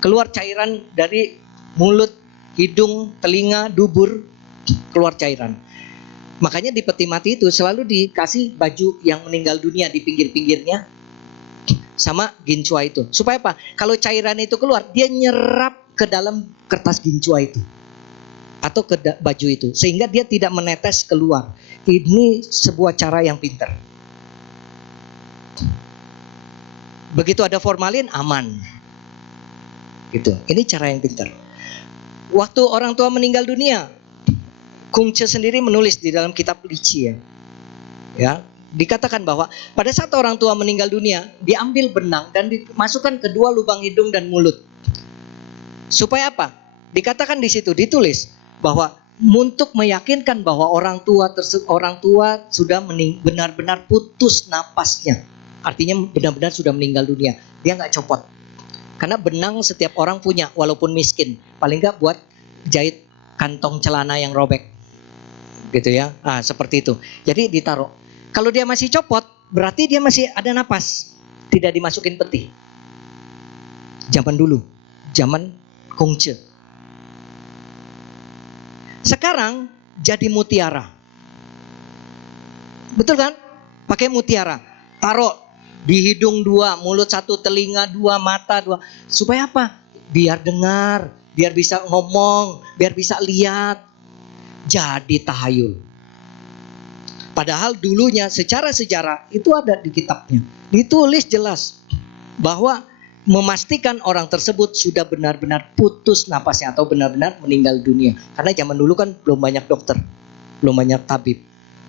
Keluar cairan dari mulut, hidung, telinga, dubur, keluar cairan. Makanya di peti mati itu selalu dikasih baju yang meninggal dunia di pinggir-pinggirnya sama ginchua itu. Supaya apa? Kalau cairan itu keluar, dia nyerap ke dalam kertas ginchua itu atau ke baju itu, sehingga dia tidak menetes keluar. Ini sebuah cara yang pintar. Begitu ada formalin, aman. Gitu. Ini cara yang pintar. Waktu orang tua meninggal dunia, Kung Che sendiri menulis di dalam kitab Lici ya, dikatakan bahwa pada saat orang tua meninggal dunia, diambil benang dan dimasukkan ke 2 lubang hidung dan mulut. Supaya apa? Dikatakan di situ, ditulis bahwa untuk meyakinkan bahwa orang tua sudah benar-benar putus napasnya. Artinya benar-benar sudah meninggal dunia. Dia nggak copot. Karena benang setiap orang punya, walaupun miskin. Paling nggak buat jahit kantong celana yang robek. Gitu ya. Seperti itu. Jadi ditaruh. Kalau dia masih copot, berarti dia masih ada napas. Tidak dimasukin peti. Zaman dulu. Zaman Kung Che. Sekarang jadi mutiara. Betul kan? Pakai mutiara. Taruh di hidung 2, mulut 1, telinga 2, mata 2. Supaya apa? Biar dengar, biar bisa ngomong, biar bisa lihat. jadi tahayul. Padahal dulunya secara sejarah itu ada di kitabnya, ditulis jelas bahwa memastikan orang tersebut sudah benar-benar putus napasnya atau benar-benar meninggal dunia. Karena zaman dulu kan belum banyak dokter, belum banyak tabib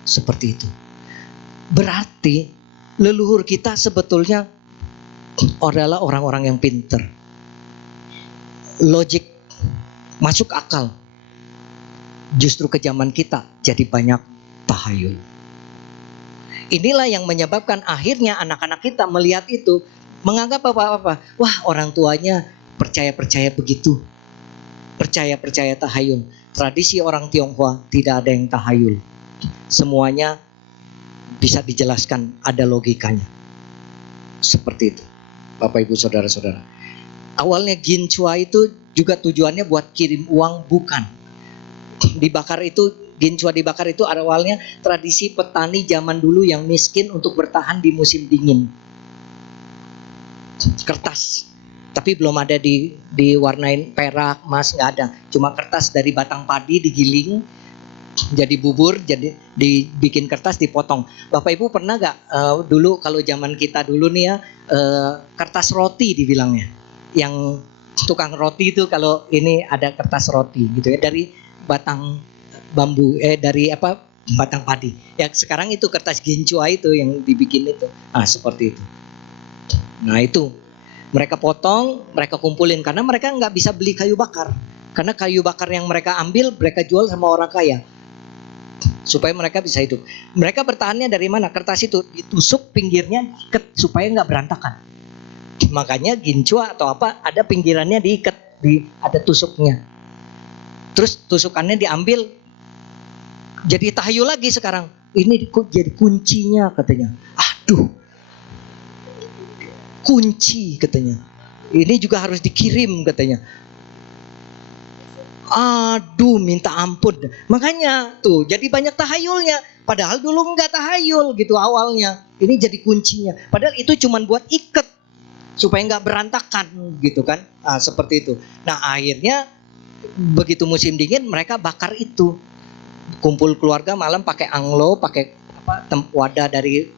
seperti itu. Berarti leluhur kita sebetulnya adalah orang-orang yang pinter, logik, masuk akal. Justru ke zaman kita jadi banyak tahayul. Inilah yang menyebabkan akhirnya anak-anak kita melihat itu menganggap apa-apa. Wah, orang tuanya percaya-percaya begitu. Percaya-percaya tahayul. Tradisi orang Tionghoa tidak ada yang tahayul. Semuanya bisa dijelaskan, ada logikanya. Seperti itu, Bapak Ibu Saudara-saudara. Awalnya Ginchua itu juga tujuannya buat kirim uang, bukan. Dibakar itu, Ginchua dibakar itu awalnya tradisi petani zaman dulu yang miskin untuk bertahan di musim dingin. Kertas, tapi belum ada diwarnain perak, emas, nggak ada. Cuma kertas dari batang padi digiling, jadi bubur, jadi dibikin kertas, dipotong. Bapak Ibu pernah nggak dulu kalau zaman kita dulu nih ya, kertas roti dibilangnya, yang tukang roti itu kalau ini ada kertas roti gitu ya, dari batang bambu, dari batang padi. Ya sekarang itu kertas Ginchua itu yang dibikin itu. Seperti itu. Nah itu mereka potong, mereka kumpulin karena mereka nggak bisa beli kayu bakar. Karena kayu bakar yang mereka ambil mereka jual sama orang kaya supaya mereka bisa hidup. Mereka bertahannya dari mana? Kertas itu ditusuk pinggirnya diikat supaya nggak berantakan. Makanya Ginchua atau apa ada pinggirannya diikat, ada tusuknya. Terus tusukannya diambil, jadi tahayul lagi sekarang. Ini jadi kuncinya katanya. Aduh, kunci katanya. Ini juga harus dikirim katanya. Aduh, minta ampun. Makanya tuh jadi banyak tahayulnya. Padahal dulu enggak tahayul gitu awalnya. Ini jadi kuncinya. Padahal itu cuma buat ikat supaya enggak berantakan gitu kan. Seperti itu. Nah akhirnya begitu musim dingin mereka bakar itu. Kumpul keluarga malam pakai anglo, pakai wadah dari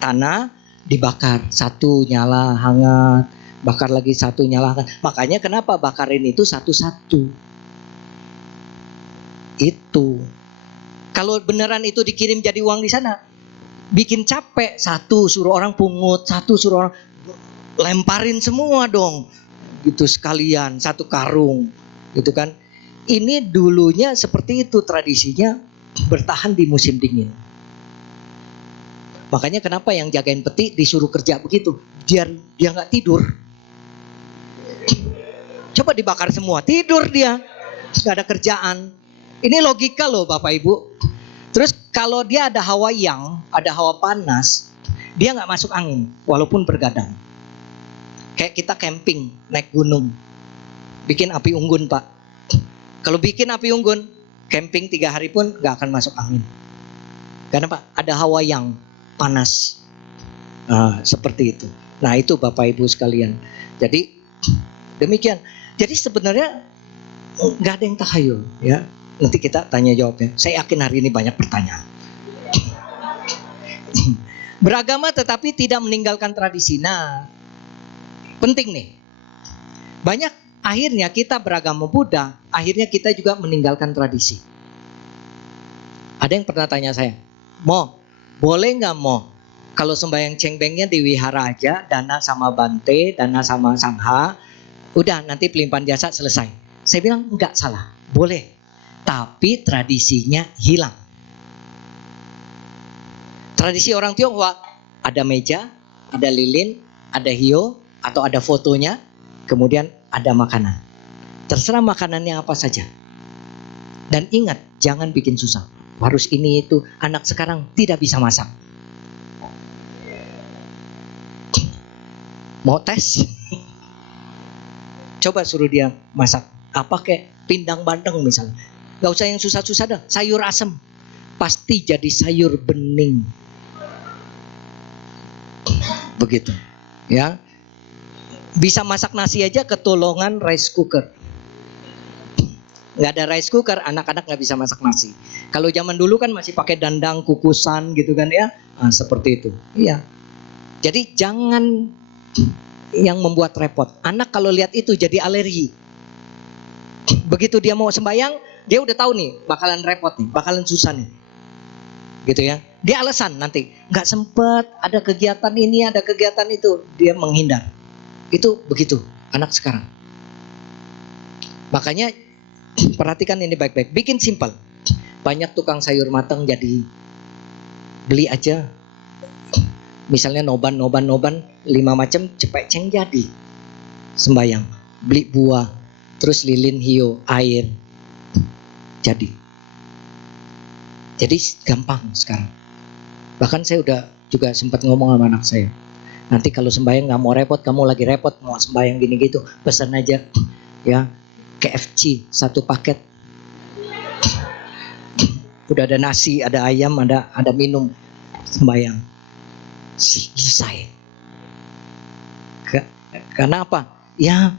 tanah, dibakar. Satu nyala hangat, bakar lagi satu nyala hangat. Makanya kenapa bakarin itu satu-satu. Itu kalau beneran itu dikirim jadi uang di sana, bikin capek. Satu suruh orang pungut, satu suruh orang lemparin semua dong, gitu sekalian satu karung, gitu kan. Ini dulunya seperti itu tradisinya, bertahan di musim dingin. Makanya kenapa yang jagain peti disuruh kerja begitu, biar dia nggak tidur. Coba dibakar semua, tidur dia, nggak ada kerjaan. Ini logika loh Bapak Ibu. Terus kalau dia ada hawa yang, ada hawa panas, dia nggak masuk angin walaupun bergadang. Kayak kita camping naik gunung, bikin api unggun Pak. Kalau bikin api unggun, camping 3 hari pun gak akan masuk angin. Karena Pak ada hawa yang panas. Seperti itu. Nah itu Bapak Ibu sekalian. Jadi demikian. Jadi sebenarnya gak ada yang tahayul ya. Nanti kita tanya jawabnya. Saya yakin hari ini banyak pertanyaan. Beragama tetapi tidak meninggalkan tradisi. Nah penting nih. Banyak akhirnya kita beragama Buddha, akhirnya kita juga meninggalkan tradisi. Ada yang pernah tanya saya, Mo, boleh nggak Mo, kalau sembahyang cengbengnya di wihara aja, dana sama bante, dana sama sangha, udah nanti pelimpahan jasa selesai. Saya bilang nggak salah, boleh, tapi tradisinya hilang. Tradisi orang Tionghoa ada meja, ada lilin, ada hio, atau ada fotonya, kemudian ada makanan. Terserah makanannya apa saja. Dan ingat, jangan bikin susah. Harus ini itu. Anak sekarang tidak bisa masak. Mau tes? Coba suruh dia masak. Apa kayak pindang bandeng misalnya. Gak usah yang susah-susah dah. Sayur asem. Pasti jadi sayur bening. Begitu. Ya. Bisa masak nasi aja ketolongan rice cooker. Nggak ada rice cooker, anak-anak nggak bisa masak nasi. Kalau zaman dulu kan masih pakai dandang, kukusan gitu kan ya. Nah, seperti itu. Iya. Jadi jangan yang membuat repot. Anak kalau lihat itu jadi alergi. Begitu dia mau sembahyang, dia udah tahu nih bakalan repot nih, bakalan susah nih. Gitu ya. Dia alasan nanti, nggak sempet, ada kegiatan ini, ada kegiatan itu, dia menghindar. Itu begitu anak sekarang. Makanya perhatikan ini baik-baik, bikin simple. Banyak tukang sayur matang jadi beli aja. Misalnya noban 5 macam cepet ceng jadi. Sembayang, beli buah, terus lilin hio, air. Jadi gampang sekarang. Bahkan saya udah juga sempat ngomong sama anak saya. Nanti kalau sembahyang nggak mau repot, kamu lagi repot mau sembahyang gini gitu, pesan aja ya KFC 1 paket. Udah ada nasi, ada ayam, ada minum, sembahyang. Selesai. Karena apa? Ya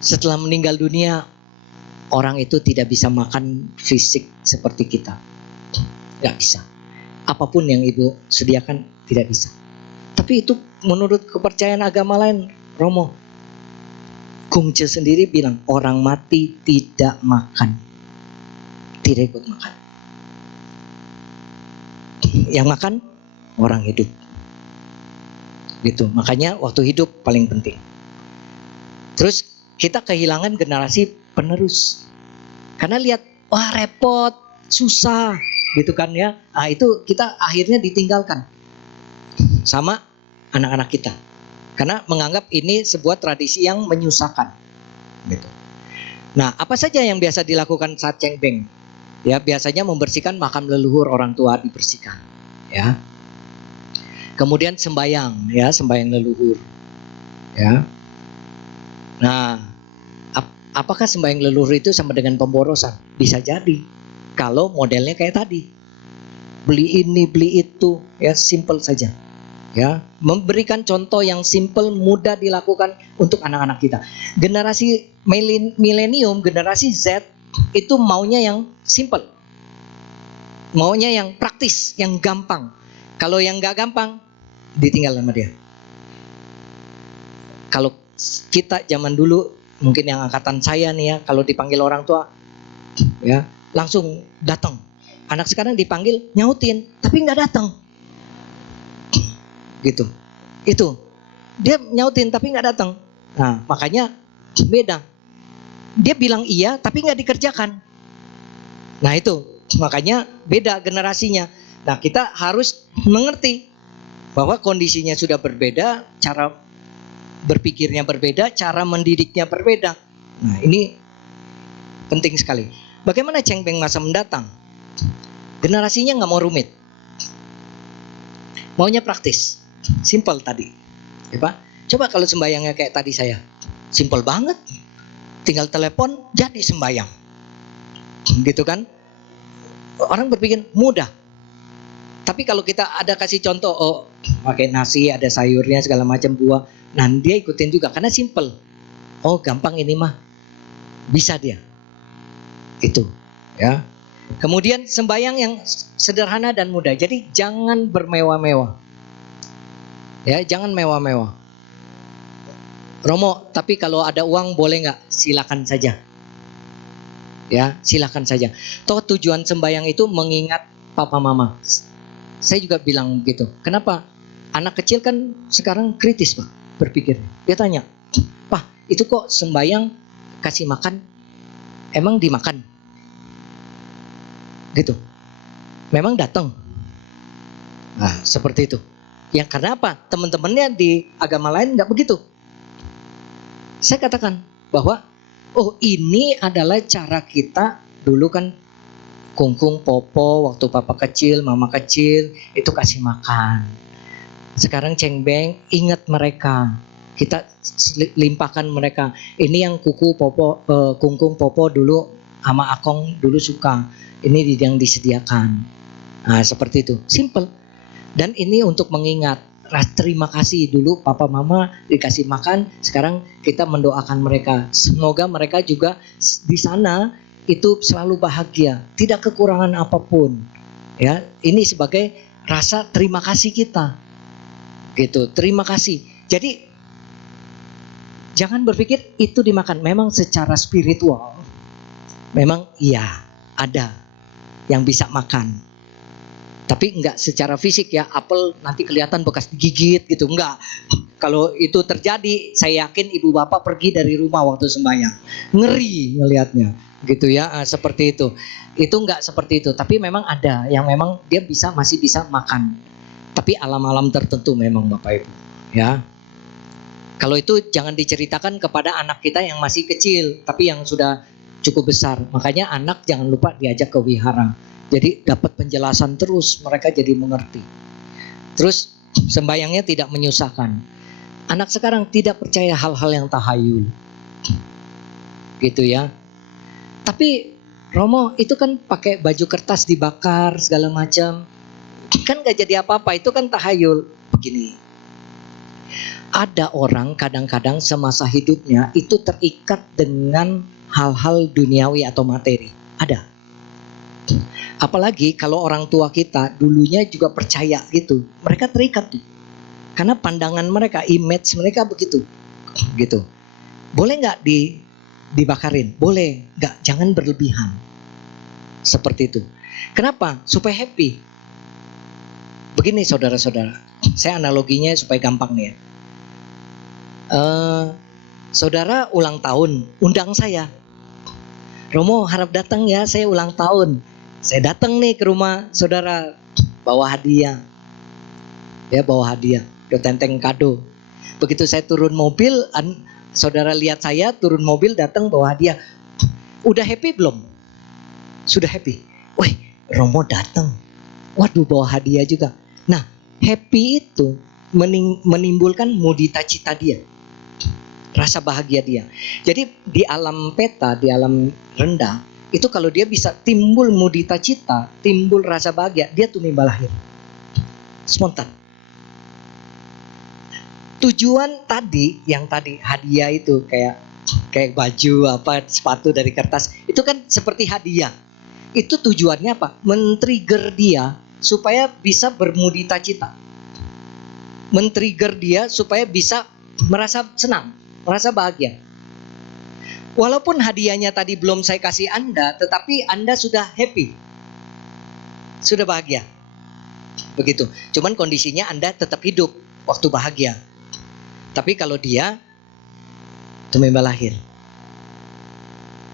setelah meninggal dunia orang itu tidak bisa makan fisik seperti kita. Gak bisa. Apapun yang ibu sediakan tidak bisa. Tapi itu menurut kepercayaan agama lain, Romo. Kungce sendiri bilang orang mati tidak makan, tidak ikut makan. Yang makan orang hidup. Gitu. Makanya waktu hidup paling penting. Terus kita kehilangan generasi penerus. Karena lihat, wah repot, susah, gitu kan ya. Nah itu kita akhirnya ditinggalkan sama anak-anak kita. Karena menganggap ini sebuah tradisi yang menyusahkan. Gitu. Nah apa saja yang biasa dilakukan saat cengbeng? Ya biasanya membersihkan makam leluhur orang tua dibersihkan. Ya. Kemudian sembayang, ya sembayang leluhur. Ya. Nah, apakah sembahyang leluhur itu sama dengan pemborosan? Bisa jadi. Kalau modelnya kayak tadi. Beli ini, beli itu, ya simple saja. Ya, memberikan contoh yang simple, mudah dilakukan untuk anak-anak kita. Generasi milenium, generasi Z itu maunya yang simple. Maunya yang praktis, yang gampang. Kalau yang nggak gampang, ditinggal sama dia. Kalau kita zaman dulu, mungkin yang angkatan saya nih ya, kalau dipanggil orang tua, ya langsung datang. Anak sekarang dipanggil nyautin, tapi nggak datang. Gitu. Itu. Dia nyautin tapi nggak datang. Nah, makanya beda. Dia bilang iya tapi nggak dikerjakan. Nah itu, makanya beda generasinya. Nah kita harus mengerti bahwa kondisinya sudah berbeda, cara berpikirnya berbeda, cara mendidiknya berbeda. Nah ini penting sekali. Bagaimana cengbeng masa mendatang? Generasinya nggak mau rumit, maunya praktis, simple tadi. Ya, Pak? Coba kalau sembayangnya kayak tadi saya, simple banget, tinggal telepon jadi sembayang, gitu kan? Orang berpikir mudah. Tapi kalau kita ada kasih contoh, oh pakai nasi, ada sayurnya segala macam buah, nah dia ikutin juga karena simple. Oh gampang ini mah, bisa dia. Itu, ya. Kemudian sembahyang yang sederhana dan mudah. Jadi jangan bermewah-mewah. Ya, jangan mewah-mewah. Romo, tapi kalau ada uang boleh nggak? Silakan saja. Ya, silakan saja. Toh tujuan sembahyang itu mengingat papa mama. Saya juga bilang begitu. Kenapa? Anak kecil kan sekarang kritis, Pak, berpikir. Dia tanya, "Pak, itu kok sembahyang kasih makan? Emang dimakan?" Gitu. Memang datang. Nah, seperti itu. Yang karena apa? Teman-temannya di agama lain nggak begitu. Saya katakan bahwa oh ini adalah cara kita dulu kan kungkung popo waktu papa kecil, mama kecil itu kasih makan. Sekarang cengbeng ingat mereka. Kita limpahkan mereka. Ini yang kuku popo, kungkung popo dulu sama akong dulu suka. Ini yang disediakan. Nah, seperti itu. Simple. Dan ini untuk mengingat. Terima kasih dulu papa mama dikasih makan. Sekarang kita mendoakan mereka. Semoga mereka juga di sana itu selalu bahagia, tidak kekurangan apapun. Ya, ini sebagai rasa terima kasih kita. Gitu, terima kasih. Jadi jangan berpikir itu dimakan. Memang secara spiritual, memang iya ada yang bisa makan. Tapi enggak secara fisik ya, apel nanti kelihatan bekas digigit gitu, enggak. Kalau itu terjadi, saya yakin ibu bapak pergi dari rumah waktu sembahyang. Ngeri ngelihatnya, gitu ya, seperti itu. Itu enggak seperti itu, tapi memang ada yang memang dia masih bisa makan. Tapi alam-alam tertentu memang Bapak Ibu, ya. Kalau itu jangan diceritakan kepada anak kita yang masih kecil, tapi yang sudah cukup besar. Makanya anak jangan lupa diajak ke wihara. Jadi dapat penjelasan terus, mereka jadi mengerti. Terus sembayangnya tidak menyusahkan. Anak sekarang tidak percaya hal-hal yang tahayul. Gitu ya. Tapi Romo itu kan pakai baju kertas dibakar segala macam. Kan gak jadi apa-apa, itu kan tahayul. Begini. Ada orang kadang-kadang semasa hidupnya itu terikat dengan hal-hal duniawi atau materi. Ada. Apalagi kalau orang tua kita dulunya juga percaya gitu. Mereka terikat tuh. Karena pandangan mereka, image mereka begitu. Gitu. Boleh nggak dibakarin? Boleh. Nggak, jangan berlebihan. Seperti itu. Kenapa? Supaya happy. Begini saudara-saudara. Saya analoginya supaya gampang nih ya. Saudara ulang tahun, undang saya. Romo harap datang ya, saya ulang tahun. Saya datang nih ke rumah saudara, bawa hadiah. Ya, bawa hadiah, ke tenteng kado. Begitu saya turun mobil, saudara lihat saya turun mobil datang bawa hadiah. Udah happy belum? Sudah happy. Wih, Romo datang. Waduh, bawa hadiah juga. Nah, happy itu menimbulkan mudita cita dia. Rasa bahagia dia. Jadi di alam peta, di alam rendah, itu kalau dia bisa timbul mudita cita, timbul rasa bahagia, dia tumimbal lahir. Spontan. Tujuan tadi, yang tadi hadiah itu kayak baju apa, sepatu dari kertas, itu kan seperti hadiah. Itu tujuannya apa? Men-trigger dia supaya bisa bermudita cita. Men-trigger dia supaya bisa merasa senang, merasa bahagia. Walaupun hadiahnya tadi belum saya kasih Anda, tetapi Anda sudah happy. Sudah bahagia. Begitu. Cuman kondisinya Anda tetap hidup waktu bahagia. Tapi kalau dia tumimbal lahir.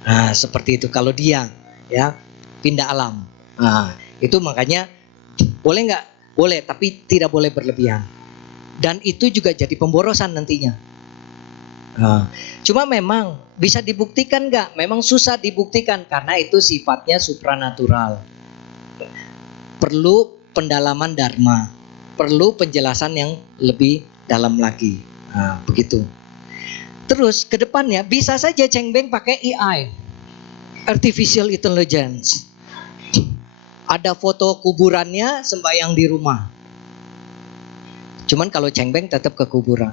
Nah, seperti itu. Kalau dia ya pindah alam. Nah, itu makanya boleh nggak? Boleh, tapi tidak boleh berlebihan. Dan itu juga jadi pemborosan nantinya. Nah, cuma memang bisa dibuktikan nggak? Memang susah dibuktikan karena itu sifatnya supranatural. Perlu pendalaman dharma, perlu penjelasan yang lebih dalam lagi. Nah, begitu. Terus ke depannya bisa saja Cheng Beng pakai AI, artificial intelligence. Ada foto kuburannya sembahyang di rumah. Cuman kalau Cheng Beng tetap ke kuburan.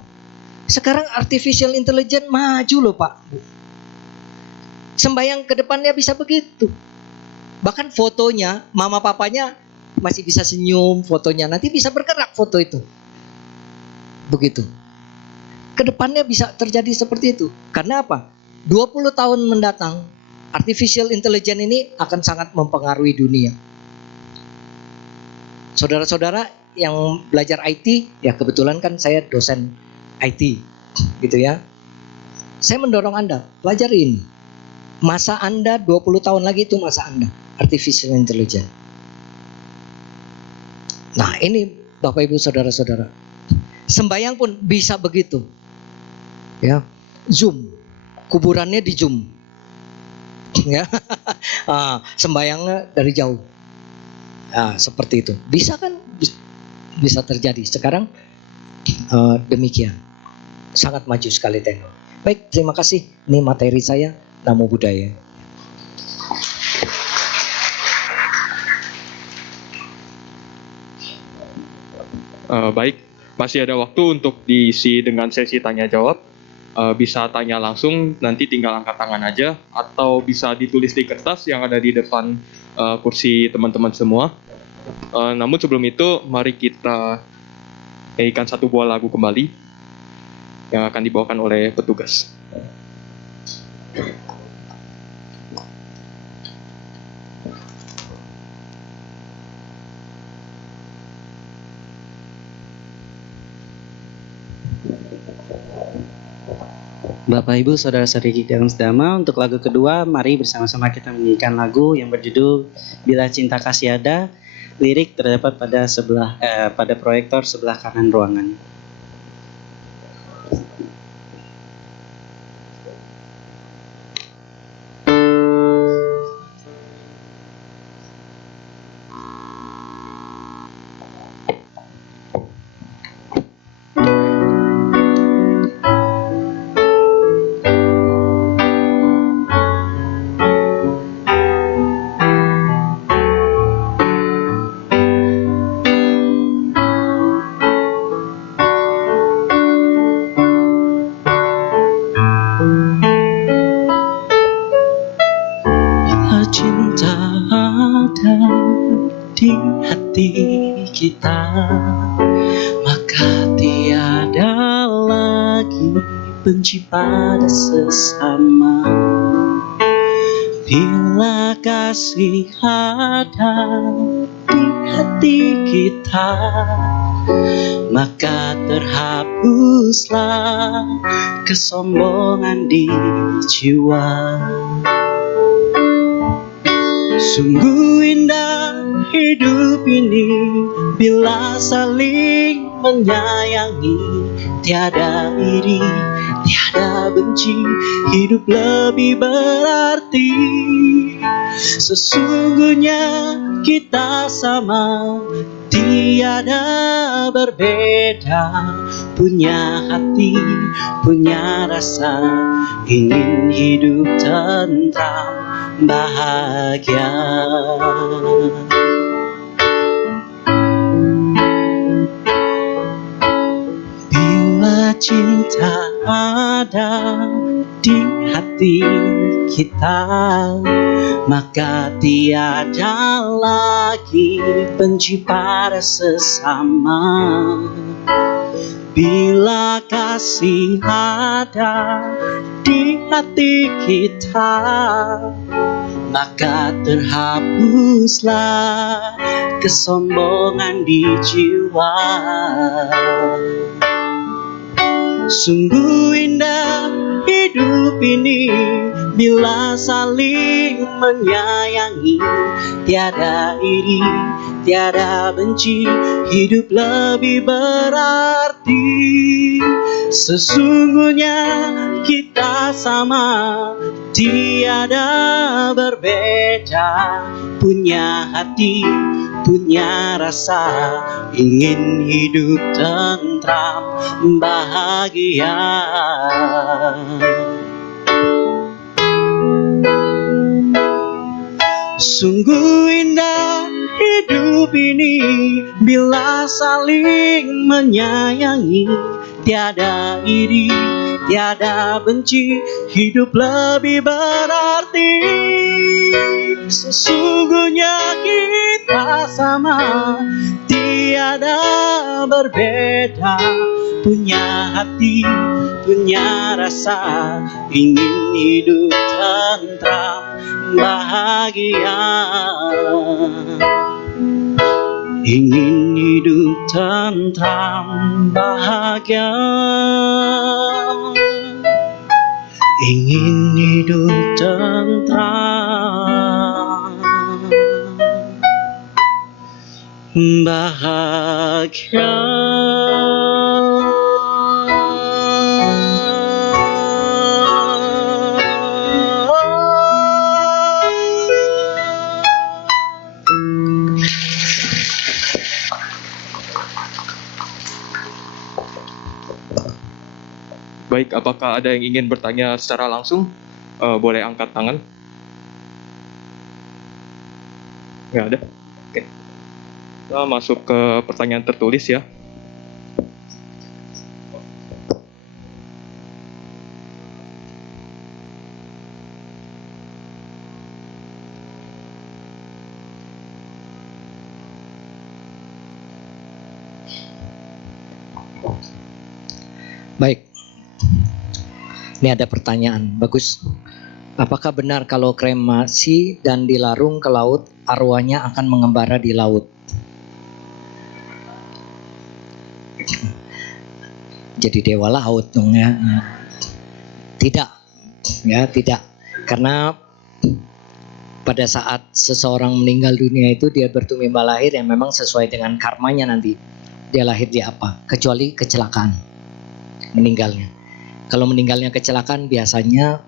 Sekarang artificial intelligence maju loh Pak. Sembahyang ke depannya bisa begitu. Bahkan fotonya, mama papanya masih bisa senyum fotonya. Nanti bisa bergerak foto itu. Begitu. Kedepannya bisa terjadi seperti itu. Karena apa? 20 tahun mendatang, artificial intelligence ini akan sangat mempengaruhi dunia. Saudara-saudara yang belajar IT, ya kebetulan kan saya dosen IT, gitu ya. Saya mendorong Anda, pelajari ini. Masa Anda 20 tahun lagi itu masa Anda, artificial intelligence. Nah ini Bapak Ibu Saudara-saudara, sembahyang pun bisa begitu. Ya, zoom, kuburannya di zoom, ya, sembahyangnya dari jauh, seperti itu. Bisa kan? Bisa terjadi. Sekarang demikian, sangat maju sekali teknologi. Baik, terima kasih. Ini materi saya. Namo Buddhaya. Baik, masih ada waktu untuk diisi dengan sesi tanya jawab. bisa tanya langsung, nanti tinggal angkat tangan aja, atau bisa ditulis di kertas yang ada di depan kursi teman-teman semua. Namun sebelum itu, mari kita nyanyikan satu buah lagu kembali yang akan dibawakan oleh petugas. Bapak Ibu Saudara-saudari dalam sedama, untuk lagu kedua mari bersama-sama kita menyanyikan lagu yang berjudul Bila Cinta Kasih Ada. Lirik terdapat pada proyektor sebelah kanan ruangan. Cinta ada di hati kita, maka tiada lagi benci pada sesama. Bila kasih ada di hati kita, maka terhapuslah kesombongan di jiwa. Sungguh indah hidup ini bila saling menyayangi, tiada iri, tiada benci, hidup lebih berarti. Sesungguhnya kita sama, tiada berbeda, punya hati, punya rasa, ingin hidup tentram, bahagia. Bila cinta ada di hati kita, maka tiada lagi benci pada sesama. Bila kasih ada di hati kita, maka terhapuslah kesombongan di jiwa. Sungguh indah hidup ini bila saling menyayangi, tiada iri, tiada benci, hidup lebih berarti. Sesungguhnya kita sama, tiada berbeda, punya hati, punya rasa, ingin hidup tentram, bahagia. Sungguh indah hidup ini bila saling menyayangi, tiada iri, tiada benci, hidup lebih berarti. Sesungguhnya kita sama, tiada berbeda, punya hati, punya rasa, ingin hidup tentram, bahagia. Ingin hidup tentram, bahagia. Ingin hidup tentram, bahagia. Baik, apakah ada yang ingin bertanya secara langsung? Boleh angkat tangan. Nggak ada? Oke. Kita masuk ke pertanyaan tertulis ya. Baik. Ini ada pertanyaan, bagus. Apakah benar kalau kremasi dan dilarung ke laut, arwahnya akan mengembara di laut? Jadi dewa laut dong ya. Tidak, ya tidak. Karena pada saat seseorang meninggal dunia itu dia bertumimba lahir yang memang sesuai dengan karmanya nanti. Dia lahir di apa? Kecuali kecelakaan meninggalnya. Kalau meninggalnya kecelakaan biasanya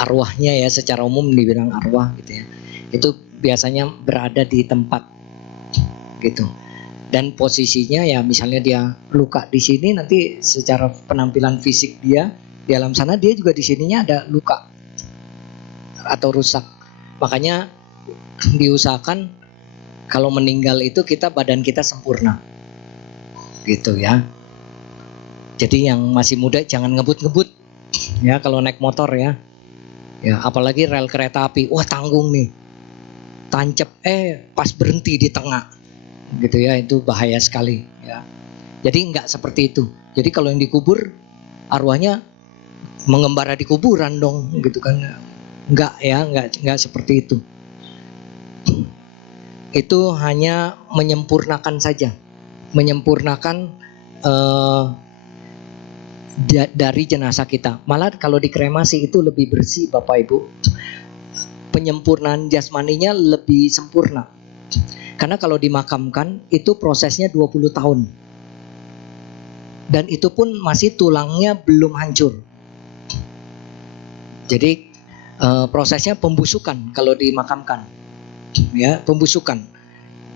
arwahnya ya secara umum dibilang arwah gitu ya. Itu biasanya berada di tempat gitu. Dan posisinya ya misalnya dia luka di sini, nanti secara penampilan fisik dia di alam sana dia juga di sininya ada luka atau rusak. Makanya diusahakan kalau meninggal itu badan kita sempurna. Gitu ya. Jadi yang masih muda jangan ngebut-ngebut. Ya kalau naik motor ya. Ya apalagi rel kereta api. Wah tanggung nih. Tancap pas berhenti di tengah. Gitu ya, itu bahaya sekali ya. Jadi enggak seperti itu. Jadi kalau yang dikubur arwahnya mengembara di kuburan dong gitu kan. Enggak ya, enggak seperti itu. Itu hanya menyempurnakan saja. Menyempurnakan dari jenazah kita. Malah kalau dikremasi itu lebih bersih Bapak Ibu. Penyempurnaan jasmaninya lebih sempurna. Karena kalau dimakamkan itu prosesnya 20 tahun. Dan itu pun masih tulangnya belum hancur. Jadi prosesnya pembusukan kalau dimakamkan. Ya, pembusukan.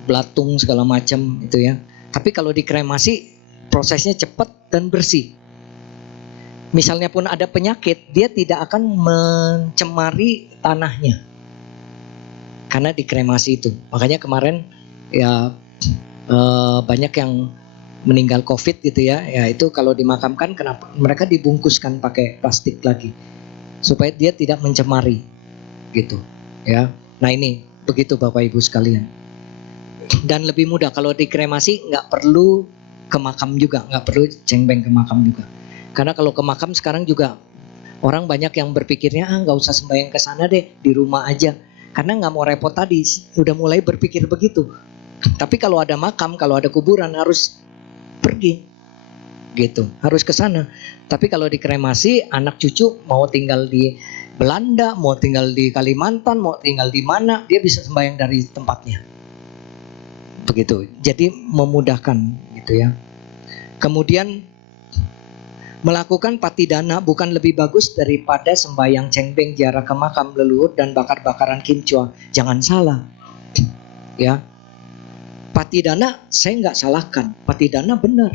Belatung segala macam itu ya. Tapi kalau dikremasi prosesnya cepat dan bersih. Misalnya pun ada penyakit, dia tidak akan mencemari tanahnya. Karena dikremasi itu. Makanya kemarin ya banyak yang meninggal COVID gitu ya. Ya itu kalau dimakamkan kenapa mereka dibungkuskan pakai plastik lagi supaya dia tidak mencemari gitu ya. Nah ini begitu Bapak Ibu sekalian. Dan lebih mudah kalau dikremasi nggak perlu ke makam juga, nggak perlu cengbeng ke makam juga. Karena kalau ke makam sekarang juga orang banyak yang berpikirnya nggak usah sembahyang ke sana deh, di rumah aja. Karena nggak mau repot tadi, udah mulai berpikir begitu. Tapi kalau ada makam, kalau ada kuburan harus pergi, gitu, harus ke sana. Tapi kalau dikremasi, anak cucu mau tinggal di Belanda, mau tinggal di Kalimantan, mau tinggal di mana, dia bisa sembahyang dari tempatnya. Begitu. Jadi memudahkan, gitu ya. Kemudian melakukan patidana bukan lebih bagus daripada sembahyang cengbeng, ziarah ke makam leluhur dan bakar-bakaran kimchua. Jangan salah. Ya. Patidana saya nggak salahkan. Patidana benar.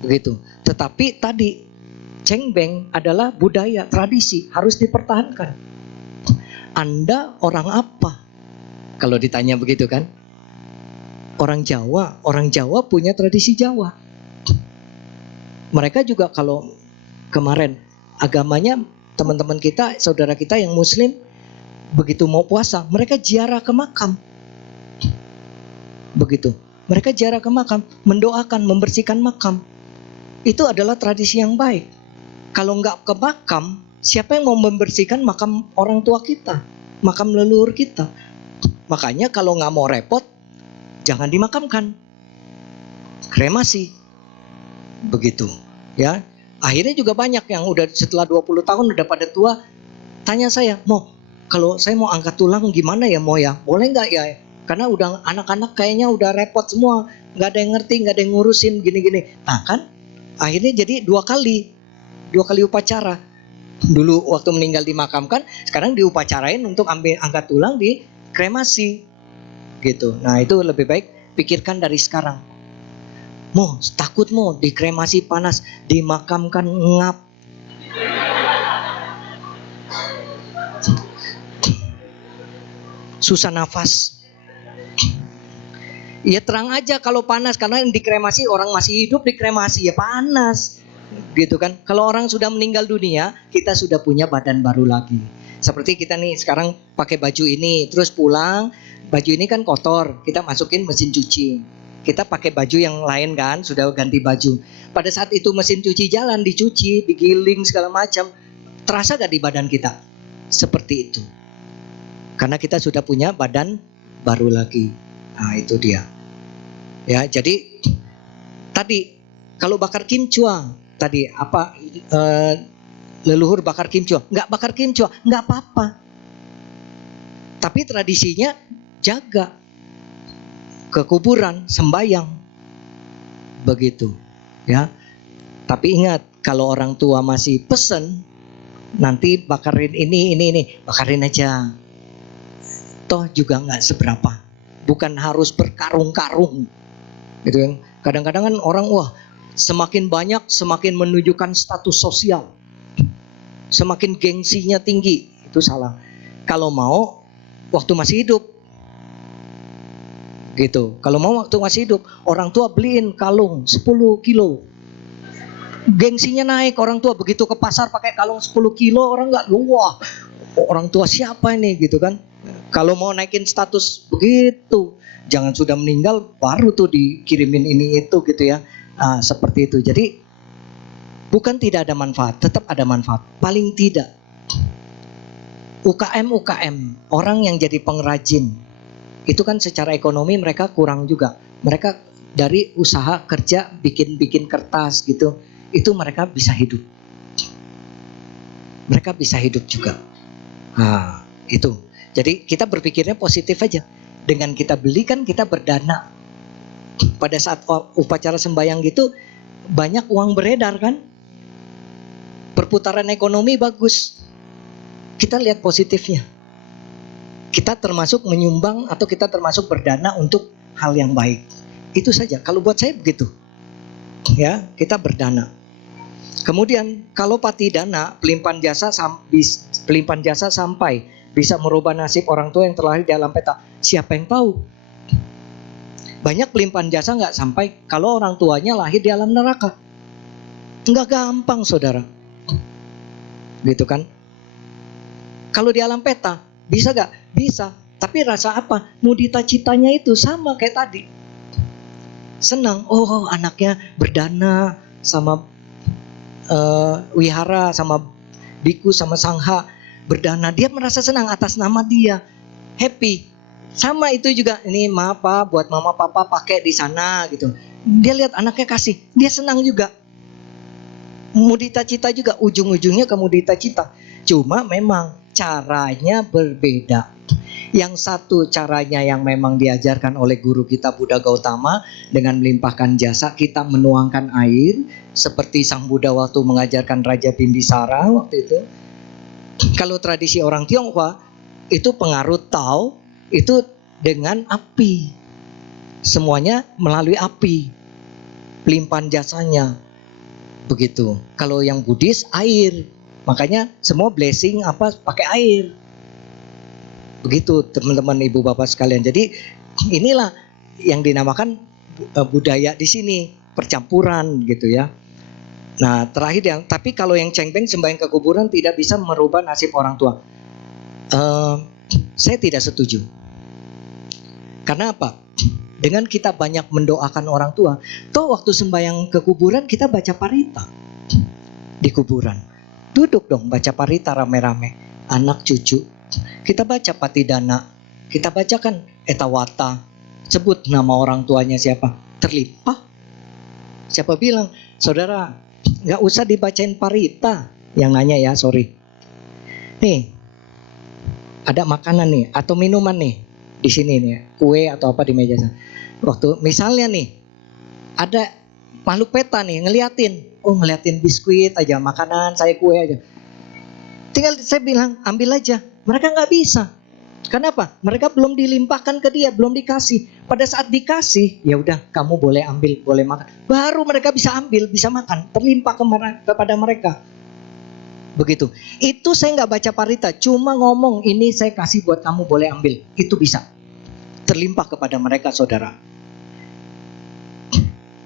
Begitu. Tetapi tadi cengbeng adalah budaya, tradisi, harus dipertahankan. Anda orang apa? Kalau ditanya begitu kan? Orang Jawa punya tradisi Jawa. Mereka juga kalau kemarin agamanya teman-teman kita, saudara kita yang muslim begitu mau puasa, mereka ziarah ke makam. Begitu. Mereka ziarah ke makam, mendoakan, membersihkan makam. Itu adalah tradisi yang baik. Kalau nggak ke makam, siapa yang mau membersihkan makam orang tua kita, makam leluhur kita? Makanya kalau nggak mau repot, jangan dimakamkan, kremasi. Begitu ya. Akhirnya juga banyak yang udah setelah 20 tahun udah pada tua tanya saya, kalau saya mau angkat tulang gimana ya boleh nggak ya, karena udah anak-anak kayaknya udah repot semua, nggak ada yang ngerti, nggak ada yang ngurusin gini-gini. Nah kan akhirnya jadi dua kali upacara. Dulu waktu meninggal dimakamkan, sekarang diupacarain untuk ambil angkat tulang di kremasi gitu. Nah itu lebih baik pikirkan dari sekarang. Takut dikremasi panas, dimakamkan ngap. Susah nafas. Ya terang aja kalau panas, karena yang dikremasi orang masih hidup, dikremasi ya panas. Gitu kan. Kalau orang sudah meninggal dunia, kita sudah punya badan baru lagi. Seperti kita nih sekarang pakai baju ini, terus pulang, baju ini kan kotor, kita masukin mesin cuci. Kita pakai baju yang lain kan, sudah ganti baju. Pada saat itu mesin cuci jalan, dicuci, digiling segala macam, terasa gak di badan kita? Seperti itu. Karena kita sudah punya badan baru lagi. Nah, itu dia. Ya, jadi tadi kalau bakar kimchua, tadi apa leluhur bakar kimchua, nggak bakar kimchua, nggak apa-apa. Tapi tradisinya jaga ke kuburan, sembayang, begitu, ya. Tapi ingat, kalau orang tua masih pesen, nanti bakarin ini, bakarin aja. Toh juga nggak seberapa, bukan harus berkarung-karung, gitu kan. Kadang-kadang kan orang, wah, semakin banyak semakin menunjukkan status sosial, semakin gengsinya tinggi, itu salah. Kalau mau waktu masih hidup, gitu. Kalau mau waktu masih hidup, orang tua beliin kalung 10 kilo. Gengsinya naik, orang tua begitu ke pasar pakai kalung 10 kilo, orang nggak, wah, orang tua siapa ini, gitu kan. Kalau mau naikin status begitu, jangan sudah meninggal baru tuh dikirimin ini itu, gitu ya. Seperti itu. Jadi bukan tidak ada manfaat, tetap ada manfaat. Paling tidak UKM orang yang jadi pengrajin, itu kan secara ekonomi mereka kurang juga. Mereka dari usaha kerja bikin kertas gitu, itu mereka bisa hidup. Mereka bisa hidup juga. Nah, itu. Jadi kita berpikirnya positif aja. Dengan kita beli kan kita berdana. Pada saat upacara sembahyang gitu banyak uang beredar kan. Perputaran ekonomi bagus. Kita lihat positifnya. Kita termasuk menyumbang atau kita termasuk berdana untuk hal yang baik. Itu saja. Kalau buat saya begitu. Ya, kita berdana. Kemudian kalau patidana, pelimpahan jasa sampai bisa merubah nasib orang tua yang terlahir di alam peta. Siapa yang tahu? Banyak pelimpahan jasa nggak sampai kalau orang tuanya lahir di alam neraka. Nggak gampang, saudara. Gitu kan? Kalau di alam peta, bisa gak? Bisa. Tapi rasa apa? Mudita citanya itu sama kayak tadi. Senang. Oh, anaknya berdana sama wihara, sama biku, sama sangha. Berdana. Dia merasa senang atas nama dia. Happy. Sama itu juga. Ini maaf Pak, buat mama papa pakai di sana gitu. Dia lihat anaknya kasih. Dia senang juga. Mudita cita juga. Ujung-ujungnya ke mudita cita. Cuma memang caranya berbeda. Yang satu caranya yang memang diajarkan oleh guru kita Buddha Gautama dengan melimpahkan jasa, kita menuangkan air seperti Sang Buddha waktu mengajarkan Raja Bindisara waktu itu. Kalau tradisi orang Tionghoa itu pengaruh Tao itu dengan api. Semuanya melalui api. Pelimpahan jasanya begitu. Kalau yang Buddhis air. Makanya semua blessing apa pakai air. Begitu teman-teman ibu bapak sekalian. Jadi inilah yang dinamakan budaya di sini, percampuran gitu ya. Nah, terakhir tapi kalau yang cengbeng sembahyang ke kuburan tidak bisa merubah nasib orang tua. Saya tidak setuju. Karena apa? Dengan kita banyak mendoakan orang tua, toh waktu sembahyang ke kuburan kita baca parita di kuburan. Duduk dong baca parita rame-rame, anak cucu. Kita baca patidana, kita bacakan etawata, sebut nama orang tuanya siapa, terlimpah. Siapa bilang, saudara, nggak usah dibacain parita. Yang nanya ya, sorry. Nih, ada makanan nih atau minuman nih di sini nih, kue atau apa di meja sana. Waktu misalnya nih, ada makhluk peta nih ngeliatin. Oh, ngeliatin biskuit aja, makanan, saya kue aja. Tinggal saya bilang, ambil aja. Mereka nggak bisa. Kenapa? Mereka belum dilimpahkan ke dia, belum dikasih. Pada saat dikasih, ya udah, kamu boleh ambil, boleh makan. Baru mereka bisa ambil, bisa makan, terlimpah kepada mereka. Begitu. Itu saya nggak baca parita, cuma ngomong ini saya kasih buat kamu, boleh ambil. Itu bisa terlimpah kepada mereka, saudara.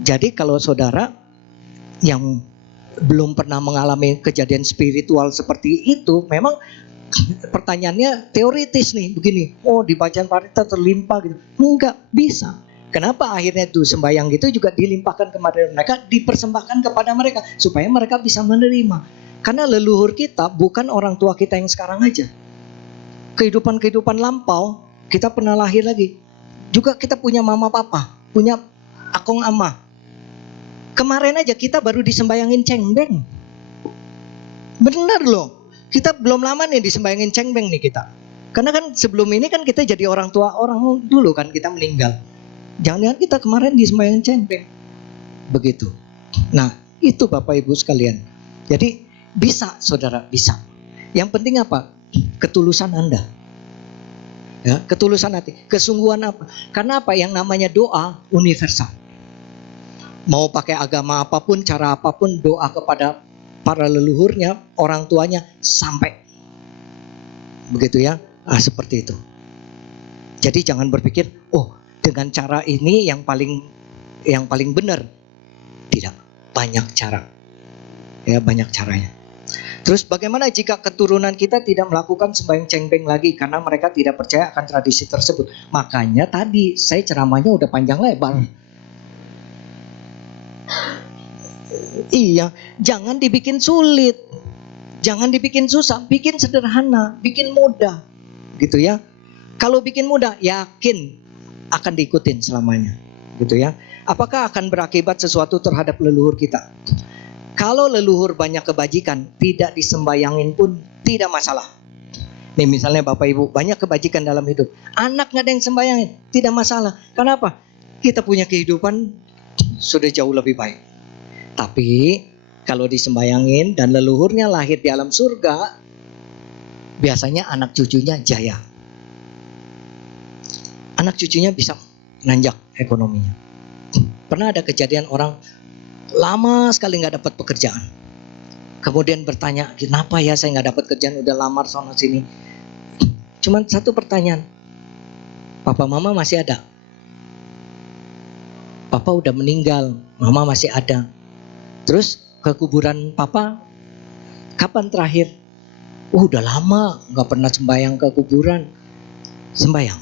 Jadi kalau saudara yang belum pernah mengalami kejadian spiritual seperti itu, memang pertanyaannya teoritis nih, begini. Oh, di bacaan parita terlimpah gitu. Enggak bisa. Kenapa akhirnya itu sembahyang gitu juga dilimpahkan kepada mereka, dipersembahkan kepada mereka supaya mereka bisa menerima. Karena leluhur kita bukan orang tua kita yang sekarang aja. Kehidupan-kehidupan lampau, kita pernah lahir lagi. Juga kita punya mama papa, punya akong ama. Kemarin aja kita baru disembayangin cengbeng. Benar loh. Kita belum lama nih disembayangin cengbeng nih kita. Karena kan sebelum ini kan kita jadi orang tua orang dulu kan, kita meninggal. Jangan-jangan kita kemarin disembayangin cengbeng. Begitu. Nah, itu Bapak Ibu sekalian. Jadi bisa saudara, bisa. Yang penting apa? Ketulusan Anda. Ya, ketulusan hati, kesungguhan apa? Karena apa? Yang namanya doa universal. Mau pakai agama apapun, cara apapun, doa kepada para leluhurnya, orang tuanya sampai. Begitu ya. Seperti itu. Jadi jangan berpikir, oh, dengan cara ini yang paling benar. Tidak, banyak cara. Ya, banyak caranya. Terus bagaimana jika keturunan kita tidak melakukan sembahyang cengbeng lagi karena mereka tidak percaya akan tradisi tersebut? Makanya tadi saya ceramahnya udah panjang lebar. Iya, jangan dibikin sulit. Jangan dibikin susah, bikin sederhana, bikin mudah. Gitu ya. Kalau bikin mudah, yakin akan diikutin selamanya. Gitu ya. Apakah akan berakibat sesuatu terhadap leluhur kita? Kalau leluhur banyak kebajikan, tidak disembayangin pun tidak masalah. Nih misalnya Bapak Ibu, banyak kebajikan dalam hidup. Anak gak ada yang sembayangin, tidak masalah. Kenapa? Kita punya kehidupan sudah jauh lebih baik. Tapi kalau disembayangin dan leluhurnya lahir di alam surga, biasanya anak cucunya jaya. Anak cucunya bisa nanjak ekonominya. Pernah ada kejadian orang lama sekali nggak dapat pekerjaan. Kemudian bertanya, kenapa ya saya nggak dapat kerjaan, udah lamar sono sini. Cuman satu pertanyaan, papa mama masih ada? Papa udah meninggal, mama masih ada. Terus ke kuburan papa, kapan terakhir? Udah lama nggak pernah sembahyang ke kuburan. Sembahyang.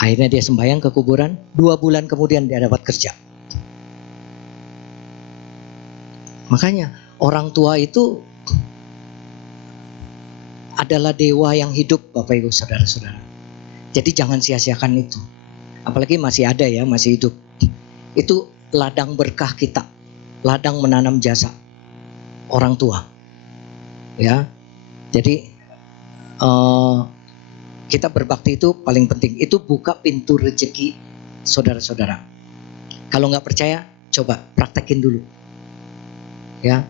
Akhirnya dia sembahyang ke kuburan, 2 bulan kemudian dia dapat kerja. Makanya orang tua itu adalah dewa yang hidup Bapak Ibu Saudara-saudara. Jadi jangan sia-siakan itu. Apalagi masih ada ya, masih hidup. Itu ladang berkah kita. Ladang menanam jasa orang tua. Ya. Jadi kita berbakti itu paling penting. Itu buka pintu rezeki saudara-saudara. Kalau nggak percaya, coba praktekin dulu. Ya,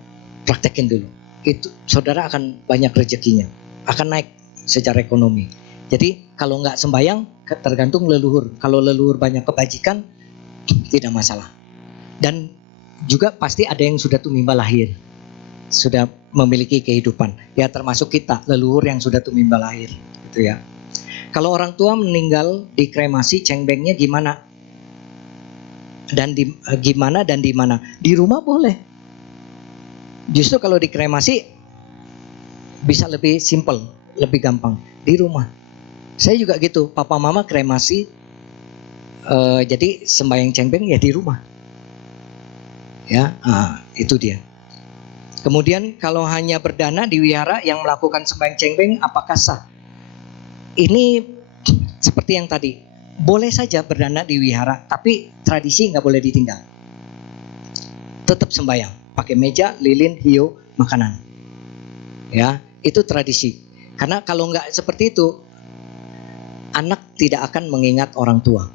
praktekin dulu. Itu saudara akan banyak rezekinya, akan naik secara ekonomi. Jadi kalau nggak sembayang tergantung leluhur. Kalau leluhur banyak kebajikan tidak masalah. Dan juga pasti ada yang sudah tumimba lahir, sudah memiliki kehidupan. Ya termasuk kita leluhur yang sudah tumimba lahir, gitu ya. Kalau orang tua meninggal dikremasi, cengbengnya gimana? Dan gimana dan di mana? Di rumah boleh. Justru kalau dikremasi bisa lebih simple, lebih gampang di rumah. Saya juga gitu, papa mama kremasi, jadi sembahyang cengbeng ya di rumah. Ya, itu dia. Kemudian kalau hanya berdana di wihara yang melakukan sembahyang cengbeng, apakah sah? Ini seperti yang tadi, boleh saja berdana di wihara, tapi tradisi nggak boleh ditinggal. Tetap sembahyang. Pakai meja, lilin, hiu, makanan. Ya, itu tradisi. Karena kalau nggak seperti itu, anak tidak akan mengingat orang tua.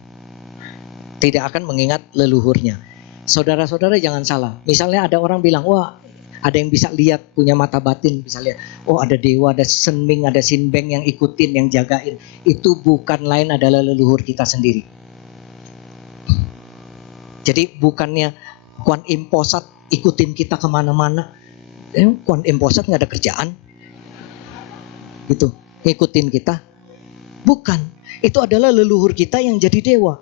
Tidak akan mengingat leluhurnya. Saudara-saudara jangan salah. Misalnya ada orang bilang, wah ada yang bisa lihat, punya mata batin, bisa lihat. Oh ada dewa, ada senming, ada sinbeng yang ikutin, yang jagain. Itu bukan lain adalah leluhur kita sendiri. Jadi bukannya Kuan Im Posat ikutin kita kemana-mana. Kuan Im Posat gak ada kerjaan gitu, ngikutin kita. Bukan, itu adalah leluhur kita yang jadi dewa.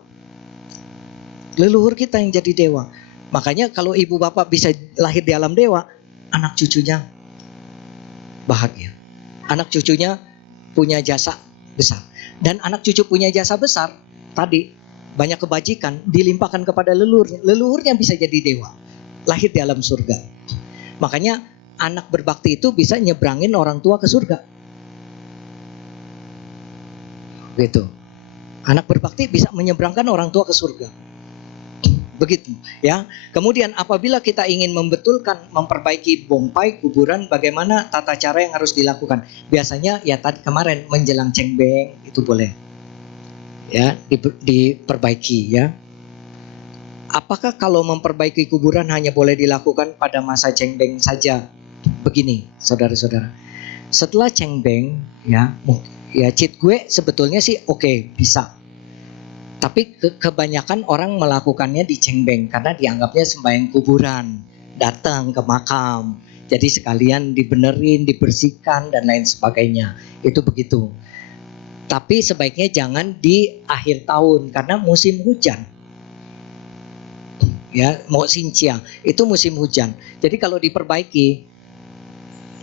Leluhur kita yang jadi dewa. Makanya kalau ibu bapak bisa lahir di alam dewa, anak cucunya bahagia. Anak cucunya punya jasa besar. Dan anak cucu punya jasa besar, tadi banyak kebajikan, dilimpahkan kepada leluhurnya. Leluhurnya bisa jadi dewa, lahir di alam surga. Makanya anak berbakti itu bisa nyebrangin orang tua ke surga. Gitu. Anak berbakti bisa menyeberangkan orang tua ke surga. Begitu, ya. Kemudian apabila kita ingin membetulkan, memperbaiki bongpai kuburan, bagaimana tata cara yang harus dilakukan? Biasanya ya tadi kemarin menjelang cengbeng itu boleh, ya, diperbaiki, ya. Apakah kalau memperbaiki kuburan hanya boleh dilakukan pada masa cengbeng saja? Begini, saudara-saudara. Setelah cengbeng, ya cit gue sebetulnya sih oke, bisa. Tapi kebanyakan orang melakukannya di cengbeng karena dianggapnya sembahyang kuburan, datang ke makam. Jadi sekalian dibenerin, dibersihkan dan lain sebagainya. Itu begitu. Tapi sebaiknya jangan di akhir tahun karena musim hujan. Ya, mau sincia, itu musim hujan. Jadi kalau diperbaiki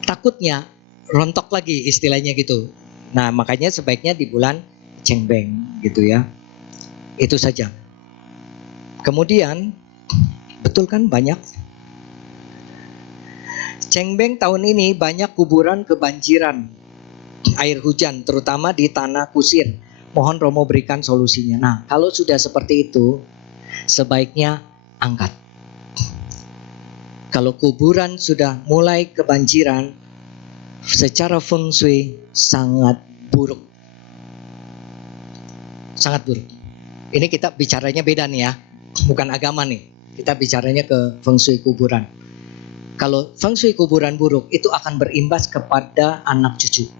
takutnya rontok lagi istilahnya gitu. Nah, makanya sebaiknya di bulan cengbeng gitu ya. Itu saja. Kemudian, betul kan banyak? Cengbeng tahun ini banyak kuburan kebanjiran air hujan, terutama di tanah kusir. Mohon Romo berikan solusinya. Nah, kalau sudah seperti itu, sebaiknya angkat. Kalau kuburan sudah mulai kebanjiran, secara feng shui sangat buruk. Sangat buruk. Ini kita bicaranya beda nih ya, bukan agama nih. Kita bicaranya ke feng shui kuburan. Kalau feng shui kuburan buruk, itu akan berimbas kepada anak cucu.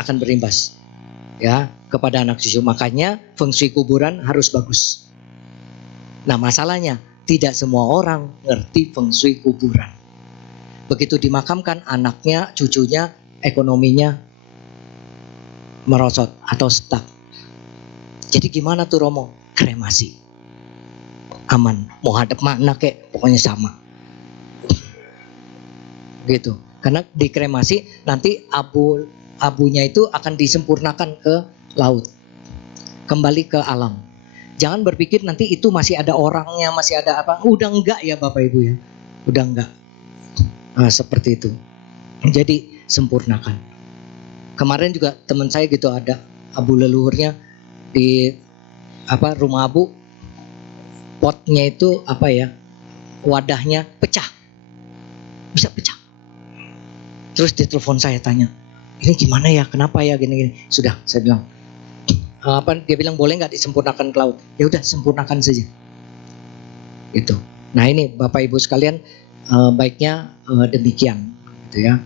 Akan berimbas, ya, kepada anak cucu. Makanya feng shui kuburan harus bagus. Nah, masalahnya tidak semua orang ngerti feng shui kuburan. Begitu dimakamkan, anaknya, cucunya, ekonominya merosot atau stuck. Jadi gimana tuh Romo? Kremasi. Aman. Mau hadap mana kek, pokoknya sama. Gitu. Karena dikremasi nanti abunya itu akan disempurnakan ke laut. Kembali ke alam. Jangan berpikir nanti itu masih ada orangnya, masih ada apa. Udah enggak ya Bapak Ibu ya. Udah enggak. Nah, seperti itu. Jadi sempurnakan. Kemarin juga teman saya gitu ada abu leluhurnya di rumah abu, potnya itu wadahnya pecah, bisa pecah. Terus dia telepon saya tanya, ini gimana ya, kenapa ya gini-gini. Sudah saya bilang, dia bilang boleh nggak disempurnakan ke laut? Ya udah sempurnakan saja. Itu. Nah ini Bapak Ibu sekalian, baiknya demikian, gitu ya.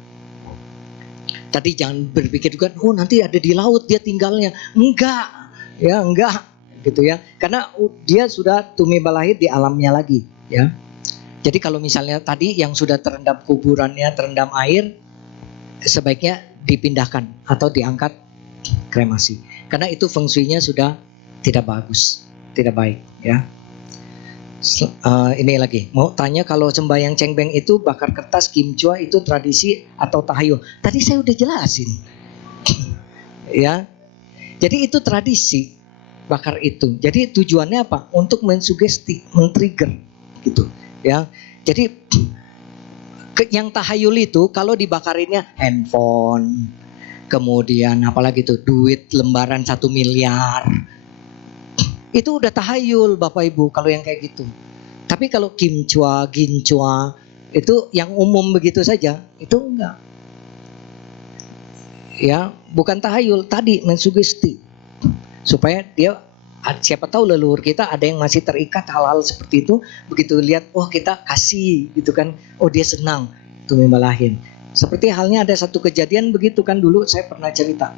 Tadi jangan berpikir juga, oh nanti ada di laut dia tinggalnya. Enggak, ya enggak, gitu ya. Karena dia sudah tumimba lahir di alamnya lagi, ya. Jadi kalau misalnya tadi yang sudah terendam kuburannya, terendam air, sebaiknya dipindahkan atau diangkat kremasi. Karena itu feng shui-nya sudah tidak bagus, tidak baik, ya. Ini lagi mau tanya, kalau sembahyang cengbeng itu bakar kertas kimchua itu tradisi atau tahayul? Tadi saya udah jelasin. Ya. Jadi itu tradisi bakar itu. Jadi tujuannya apa? Untuk mensugesti, men-trigger gitu, ya. Jadi yang tahayul itu kalau dibakarinnya handphone, kemudian apalagi tuh duit lembaran 1 miliar. Itu udah tahayul Bapak Ibu kalau yang kayak gitu. Tapi kalau kimchua, ginchua itu yang umum begitu saja, itu enggak. Ya, bukan tahayul, tadi mensugesti. Supaya dia, siapa tahu leluhur kita ada yang masih terikat hal-hal seperti itu, begitu lihat, oh kita kasih gitu kan, oh dia senang, tumimba lahir. Seperti halnya ada satu kejadian begitu kan, dulu saya pernah cerita.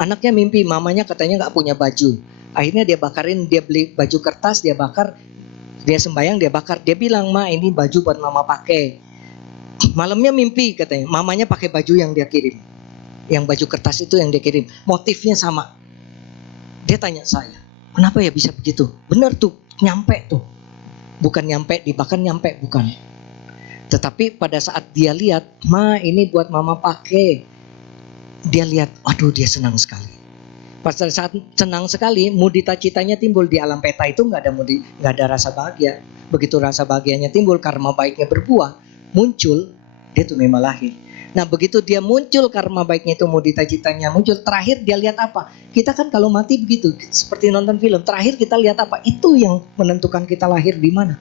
Anaknya mimpi mamanya katanya nggak punya baju. Akhirnya dia bakarin, dia beli baju kertas, dia bakar, dia sembayang, dia bakar. Dia bilang, ma ini baju buat mama pakai. Malamnya mimpi katanya, mamanya pakai baju yang dia kirim. Yang baju kertas itu yang dia kirim. Motifnya sama. Dia tanya saya, kenapa ya bisa begitu? Benar tuh, nyampe tuh. Bukan nyampe, dibakar nyampe, bukan. Tetapi pada saat dia lihat, ma ini buat mama pakai. Dia lihat, aduh dia senang sekali. Pada saat senang sekali, mudita citanya timbul di alam peta itu nggak ada rasa bahagia. Begitu rasa bahagianya timbul, karma baiknya berbuah, muncul, dia tumimba lahir. Nah begitu dia muncul, karma baiknya itu mudita citanya muncul, terakhir dia lihat apa? Kita kan kalau mati begitu, seperti nonton film, terakhir kita lihat apa? Itu yang menentukan kita lahir di mana.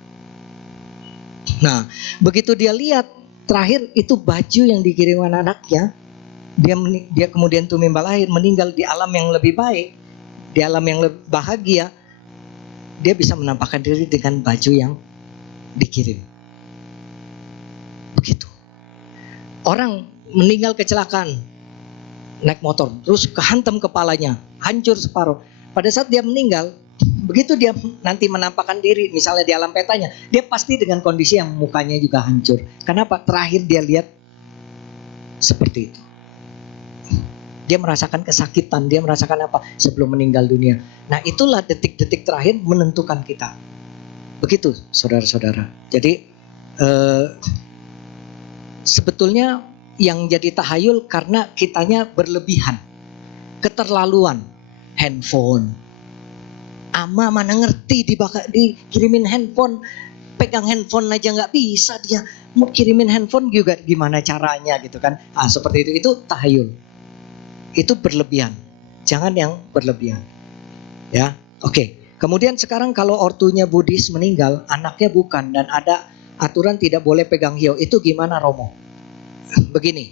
Nah begitu dia lihat, terakhir itu baju yang dikirimkan anaknya, dia kemudian tumimba lahir, meninggal di alam yang lebih baik, di alam yang lebih bahagia, dia bisa menampakkan diri dengan baju yang dikirim. Begitu. Orang meninggal kecelakaan, naik motor, terus kehantam kepalanya, hancur separuh. Pada saat dia meninggal, begitu dia nanti menampakkan diri, misalnya di alam petanya, dia pasti dengan kondisi yang mukanya juga hancur. Kenapa? Terakhir dia lihat seperti itu. Dia merasakan kesakitan, dia merasakan apa sebelum meninggal dunia. Nah itulah detik-detik terakhir menentukan kita. Begitu saudara-saudara. Jadi sebetulnya yang jadi tahayul karena kitanya berlebihan, keterlaluan. Handphone, ama mana ngerti dikirimin handphone, pegang handphone aja nggak bisa dia, mau kirimin handphone juga gimana caranya gitu kan. Seperti itu tahayul. Itu berlebihan. Jangan yang berlebihan. Ya, oke. Kemudian sekarang kalau ortunya Buddhis meninggal, anaknya bukan, dan ada aturan tidak boleh pegang hiu, itu gimana Romo? Begini,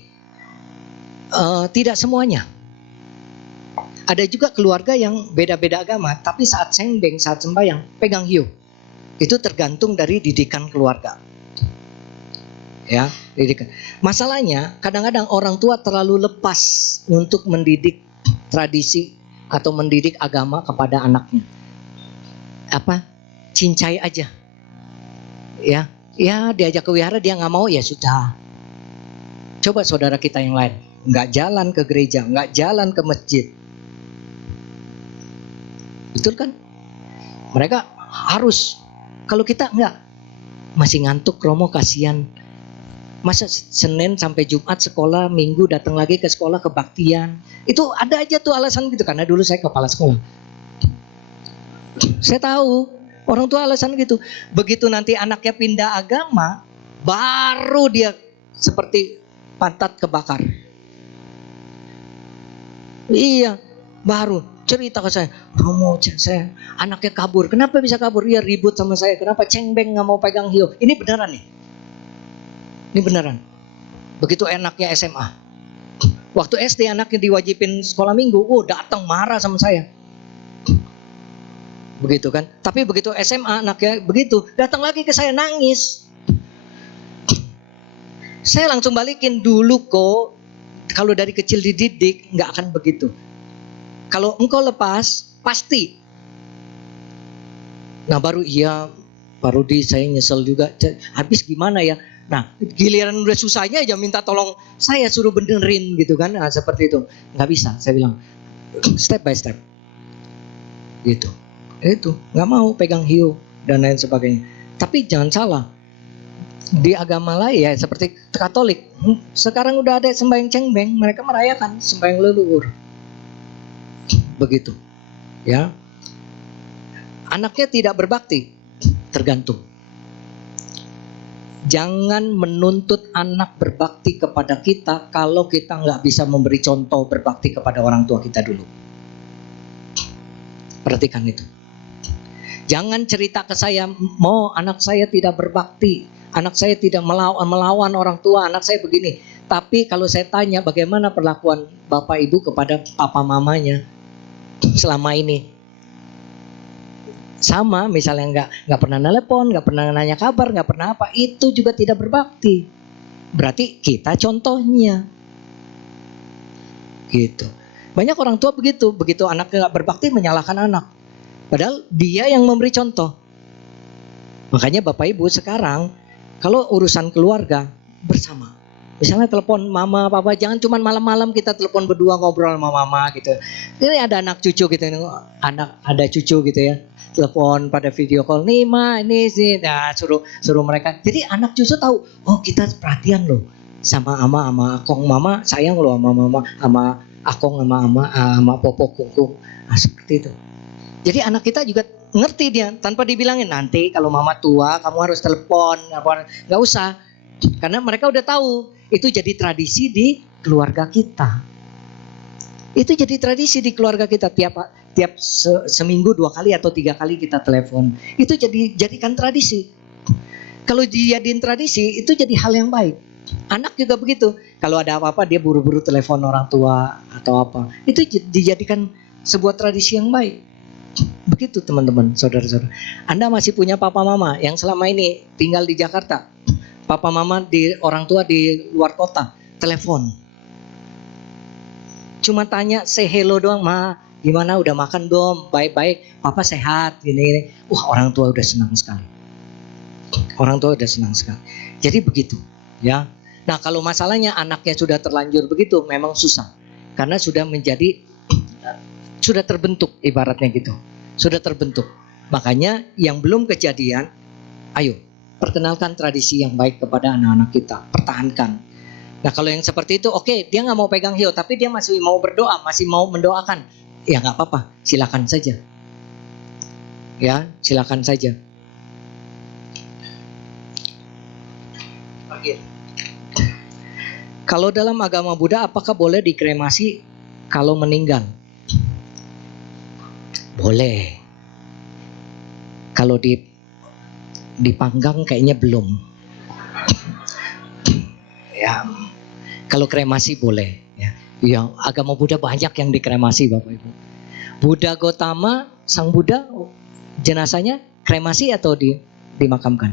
tidak semuanya. Ada juga keluarga yang beda-beda agama, tapi saat sengbeng, saat sembahyang, pegang hiu. Itu tergantung dari didikan keluarga. Ya, didikan. Masalahnya kadang-kadang orang tua terlalu lepas untuk mendidik tradisi atau mendidik agama kepada anaknya. Cincai aja. Ya, diajak ke wihara dia nggak mau, ya sudah. Coba saudara kita yang lain, nggak jalan ke gereja, nggak jalan ke masjid. Betul kan? Mereka harus. Kalau kita nggak, masih ngantuk Romo, kasihan. Masa Senin sampai Jumat sekolah, Minggu datang lagi ke sekolah kebaktian. Itu ada aja tuh alasan gitu, karena dulu saya kepala sekolah. Saya tahu orang tua alasan gitu. Begitu nanti anaknya pindah agama, baru dia seperti pantat kebakar. Iya, baru cerita ke saya, Romo, saya anaknya kabur. Kenapa bisa kabur? Iya, ribut sama saya. Kenapa cengbeng nggak mau pegang hiu? Ini beneran nih. Ini beneran. Begitu enaknya SMA. Waktu SD anaknya diwajibin sekolah minggu, datang marah sama saya. Begitu kan. Tapi begitu SMA anaknya begitu, datang lagi ke saya nangis. Saya langsung balikin, dulu kok kalau dari kecil dididik nggak akan begitu. Kalau engkau lepas, pasti. Nah baru Pak Rudi saya nyesel juga. Habis gimana ya? Nah giliran udah susahnya aja minta tolong saya suruh benerin gitu kan. Nah, seperti itu. Nggak bisa, saya bilang. Step by step. Gitu. Itu nggak mau pegang hiu dan lain sebagainya. Tapi jangan salah. Di agama lain ya seperti Katolik. Sekarang udah ada sembahyang cengbeng. Mereka merayakan sembahyang leluhur. Begitu. Ya. Anaknya tidak berbakti. Tergantung. Jangan menuntut anak berbakti kepada kita kalau kita nggak bisa memberi contoh berbakti kepada orang tua kita dulu. Perhatikan itu. Jangan cerita ke saya, mau anak saya tidak berbakti, anak saya tidak melawan orang tua, anak saya begini. Tapi kalau saya tanya bagaimana perlakuan bapak ibu kepada papa mamanya selama ini, sama misalnya nggak pernah nelpon, nggak pernah nanya kabar, nggak pernah apa, itu juga tidak berbakti. Berarti kita contohnya, gitu. Banyak orang tua begitu anaknya nggak berbakti menyalahkan anak, padahal dia yang memberi contoh. Makanya bapak ibu sekarang kalau urusan keluarga bersama, misalnya telepon mama papa, jangan cuma malam-malam kita telepon berdua ngobrol sama mama gitu. Ini ada anak cucu gitu, ada cucu gitu ya. Telepon pada video call, nih ma ini sih, nah, suruh mereka. Jadi anak cucu tahu, oh kita perhatian loh sama ama, sama kong mama sayang loh sama mama, sama akong sama popo kungkung. Nah, seperti itu. Jadi anak kita juga ngerti dia tanpa dibilangin, nanti kalau mama tua kamu harus telepon, nggak usah, karena mereka udah tahu itu jadi tradisi di keluarga kita. Itu jadi tradisi di keluarga kita, tiap seminggu 2 kali atau 3 kali kita telepon. Itu jadikan tradisi. Kalau dijadiin tradisi itu jadi hal yang baik. Anak juga begitu. Kalau ada apa-apa dia buru-buru telepon orang tua atau apa. Itu dijadikan sebuah tradisi yang baik. Begitu teman-teman, saudara-saudara. Anda masih punya papa mama yang selama ini tinggal di Jakarta. Papa mama orang tua di luar kota, telepon. Cuma tanya, say hello doang, ma, gimana, udah makan belum? Baik-baik, papa sehat, gini-gini. Wah, orang tua udah senang sekali. Orang tua udah senang sekali. Jadi begitu, ya. Nah, kalau masalahnya anaknya sudah terlanjur begitu, memang susah. Karena sudah terbentuk ibaratnya gitu. Sudah terbentuk. Makanya yang belum kejadian, ayo perkenalkan tradisi yang baik kepada anak-anak kita. Pertahankan. Nah, kalau yang seperti itu, oke, dia nggak mau pegang hiu, tapi dia masih mau berdoa, masih mau mendoakan. Ya nggak apa-apa, silakan saja. Ya, silakan saja. Kalau dalam agama Buddha, apakah boleh dikremasi kalau meninggal? Boleh. Kalau dipanggang kayaknya belum. Ya, kalau kremasi boleh. Ya, yang agama Buddha banyak yang dikremasi, Bapak Ibu. Buddha Gotama, Sang Buddha, jenazahnya kremasi atau dimakamkan?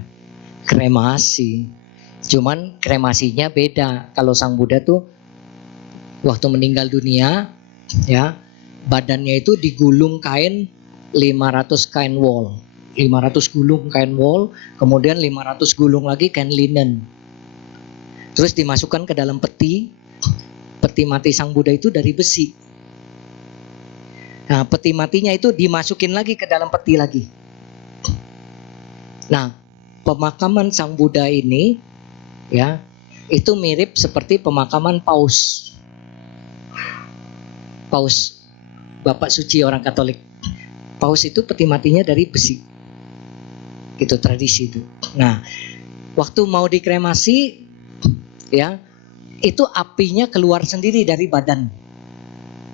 Kremasi. Cuman kremasinya beda. Kalau Sang Buddha tuh waktu meninggal dunia, ya, badannya itu digulung kain 500 kain wol. 500 gulung kain wol, kemudian 500 gulung lagi kain linen. Terus dimasukkan ke dalam peti. Peti mati Sang Buddha itu dari besi. Nah, peti matinya itu dimasukin lagi ke dalam peti lagi. Nah, pemakaman Sang Buddha ini, ya, itu mirip seperti pemakaman Paus. Paus, Bapak Suci orang Katolik. Paus itu peti matinya dari besi. Itu tradisi itu. Nah, waktu mau dikremasi, ya, itu apinya keluar sendiri dari badan.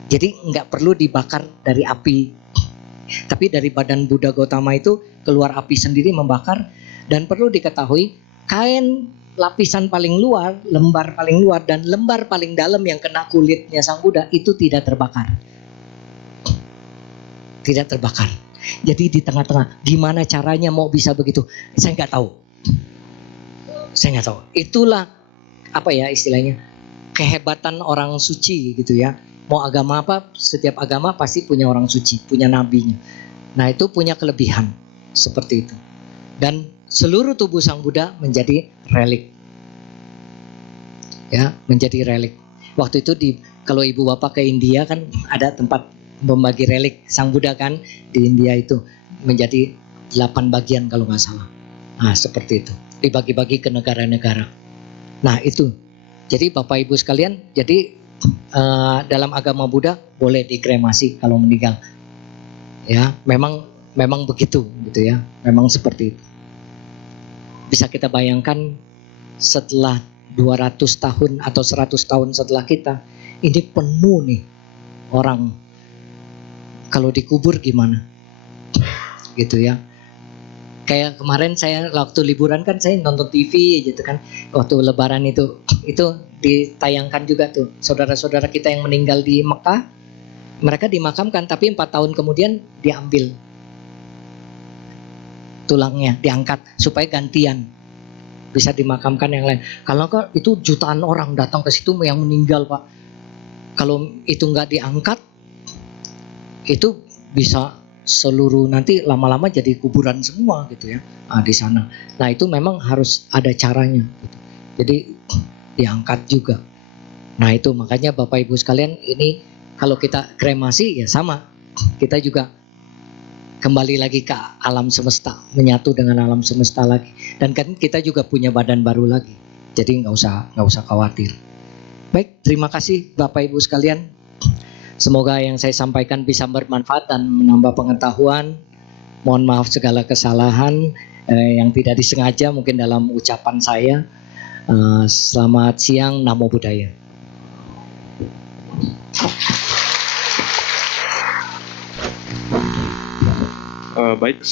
Jadi nggak perlu dibakar dari api. Tapi dari badan Buddha Gotama itu keluar api sendiri membakar. Dan perlu diketahui, kain lapisan paling luar, lembar paling luar dan lembar paling dalam yang kena kulitnya Sang Buddha itu tidak terbakar. Tidak terbakar. Jadi di tengah-tengah, gimana caranya mau bisa begitu? Saya nggak tahu. Saya nggak tahu. Itulah apa ya istilahnya, kehebatan orang suci gitu ya. Mau agama apa, setiap agama pasti punya orang suci, punya nabinya. Nah, itu punya kelebihan seperti itu. Dan seluruh tubuh Sang Buddha menjadi relik. Ya, menjadi relik. Waktu itu kalau ibu bapak ke India kan ada tempat membagi relik Sang Buddha kan di India itu menjadi 8 bagian kalau nggak salah. Nah, seperti itu. Dibagi-bagi ke negara-negara. Nah, itu. Jadi Bapak Ibu sekalian, jadi dalam agama Buddha boleh dikremasi kalau meninggal. Ya, memang begitu gitu ya. Memang seperti itu. Bisa kita bayangkan setelah 200 tahun atau 100 tahun setelah kita, ini penuh nih orang. Kalau dikubur gimana? Gitu ya. Kayak kemarin saya waktu liburan kan saya nonton TV gitu kan. Waktu lebaran itu ditayangkan juga tuh. Saudara-saudara kita yang meninggal di Mekah, mereka dimakamkan tapi 4 tahun kemudian diambil tulangnya, diangkat supaya gantian. Bisa dimakamkan yang lain. Kalau itu jutaan orang datang ke situ yang meninggal, Pak. Kalau itu nggak diangkat, itu bisa seluruh nanti lama-lama jadi kuburan semua gitu ya, di sana. Nah, itu memang harus ada caranya gitu. Jadi diangkat juga. Nah, itu makanya Bapak Ibu sekalian, ini kalau kita kremasi ya sama, kita juga kembali lagi ke alam semesta, menyatu dengan alam semesta lagi. Dan kan kita juga punya badan baru lagi. Jadi nggak usah khawatir. Baik, terima kasih Bapak Ibu sekalian. Semoga yang saya sampaikan bisa bermanfaat dan menambah pengetahuan. Mohon maaf segala kesalahan yang tidak disengaja mungkin dalam ucapan saya. Selamat siang, Namo Buddhaya. Baik,